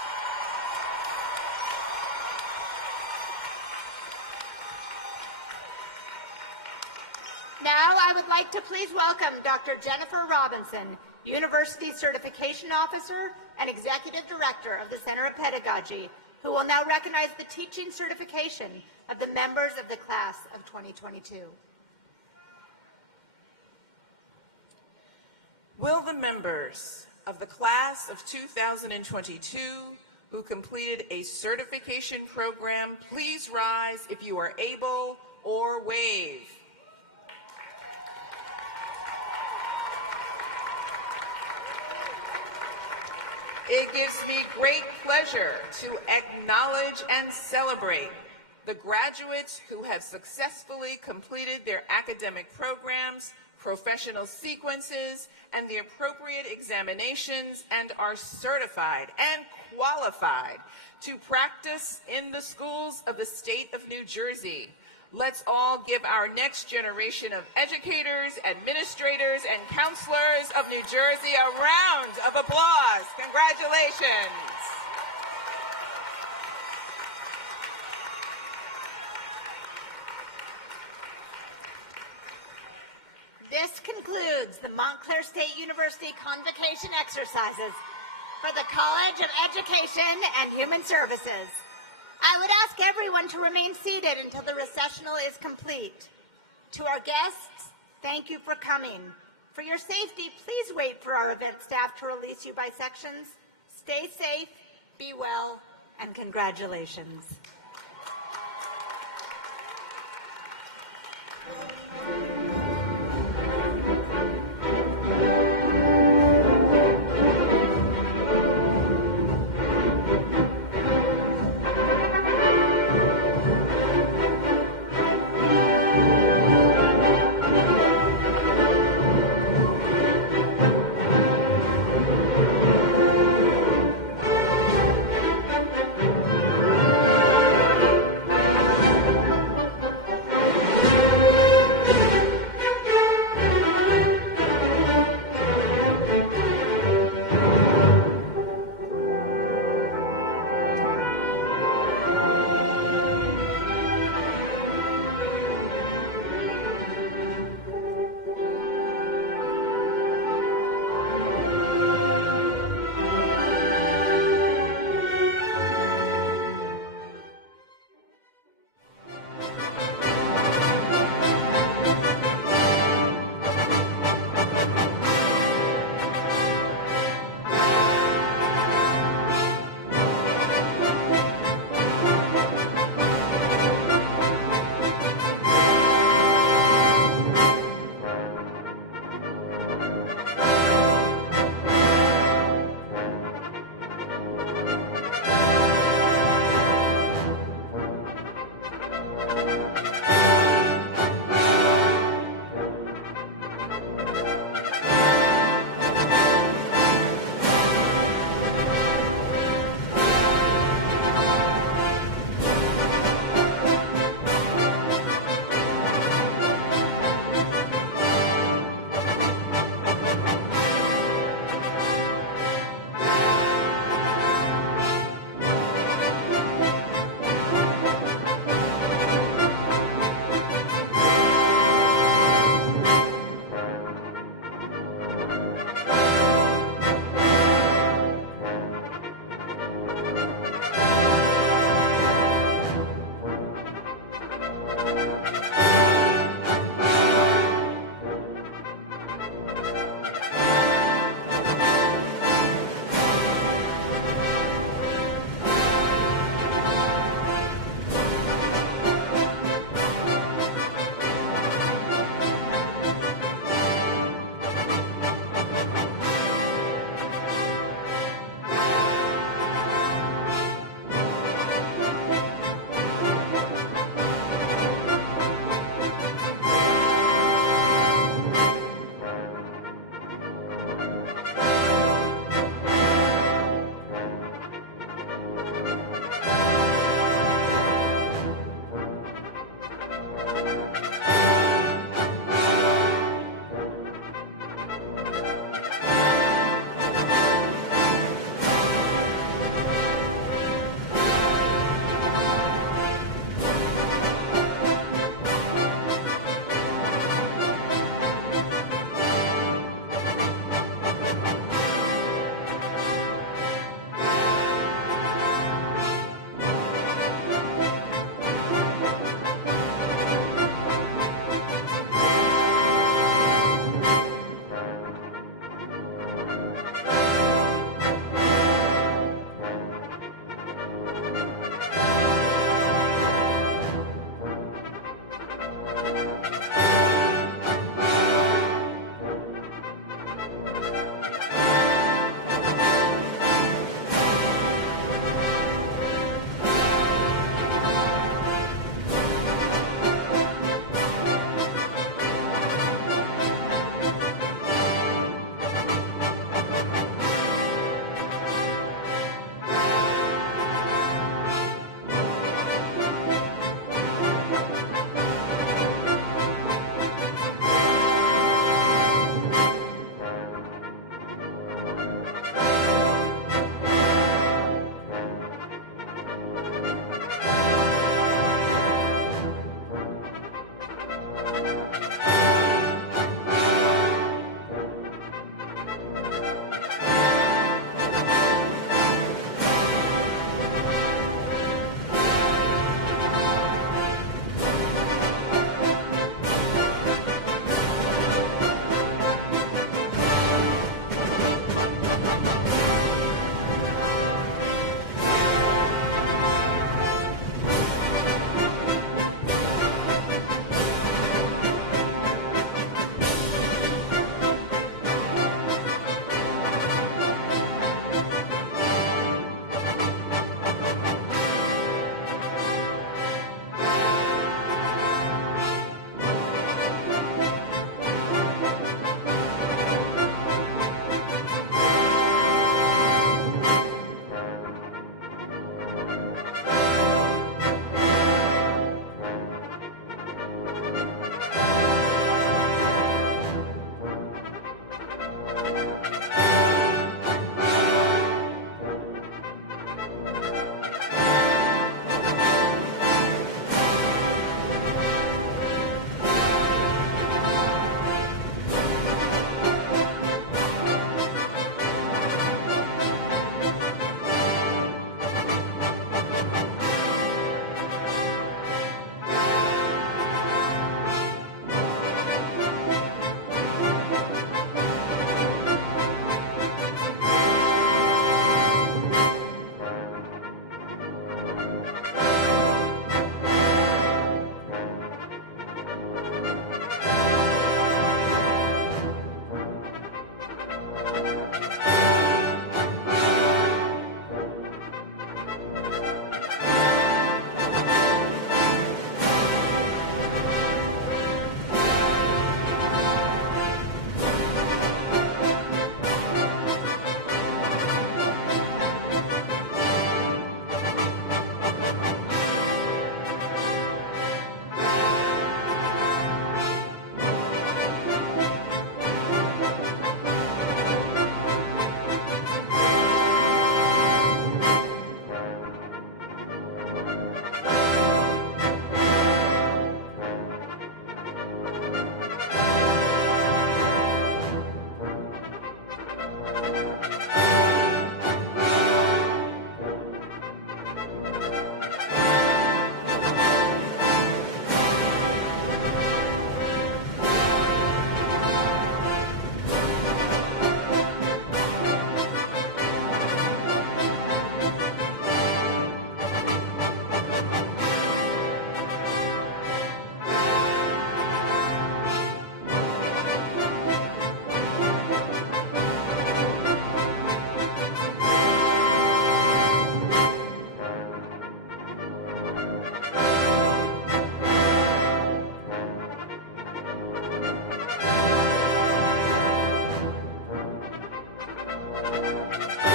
Now I would like to please welcome Dr. Jennifer Robinson, University Certification Officer and Executive Director of the Center of Pedagogy, who will now recognize the teaching certification of the members of the class of 2022. Will the members of the class of 2022 who completed a certification program please rise if you are able or wave? It gives me great pleasure to acknowledge and celebrate the graduates who have successfully completed their academic programs, professional sequences, and the appropriate examinations and are certified and qualified to practice in the schools of the state of New Jersey. Let's all give our next generation of educators, administrators, and counselors of New Jersey a round of applause. Congratulations. This concludes the Montclair State University Convocation exercises for the College of Education and Human Services. I would ask everyone to remain seated until the recessional is complete. To our guests, thank you for coming. For your safety, please wait for our event staff to release you by sections. Stay safe, be well, and congratulations. you.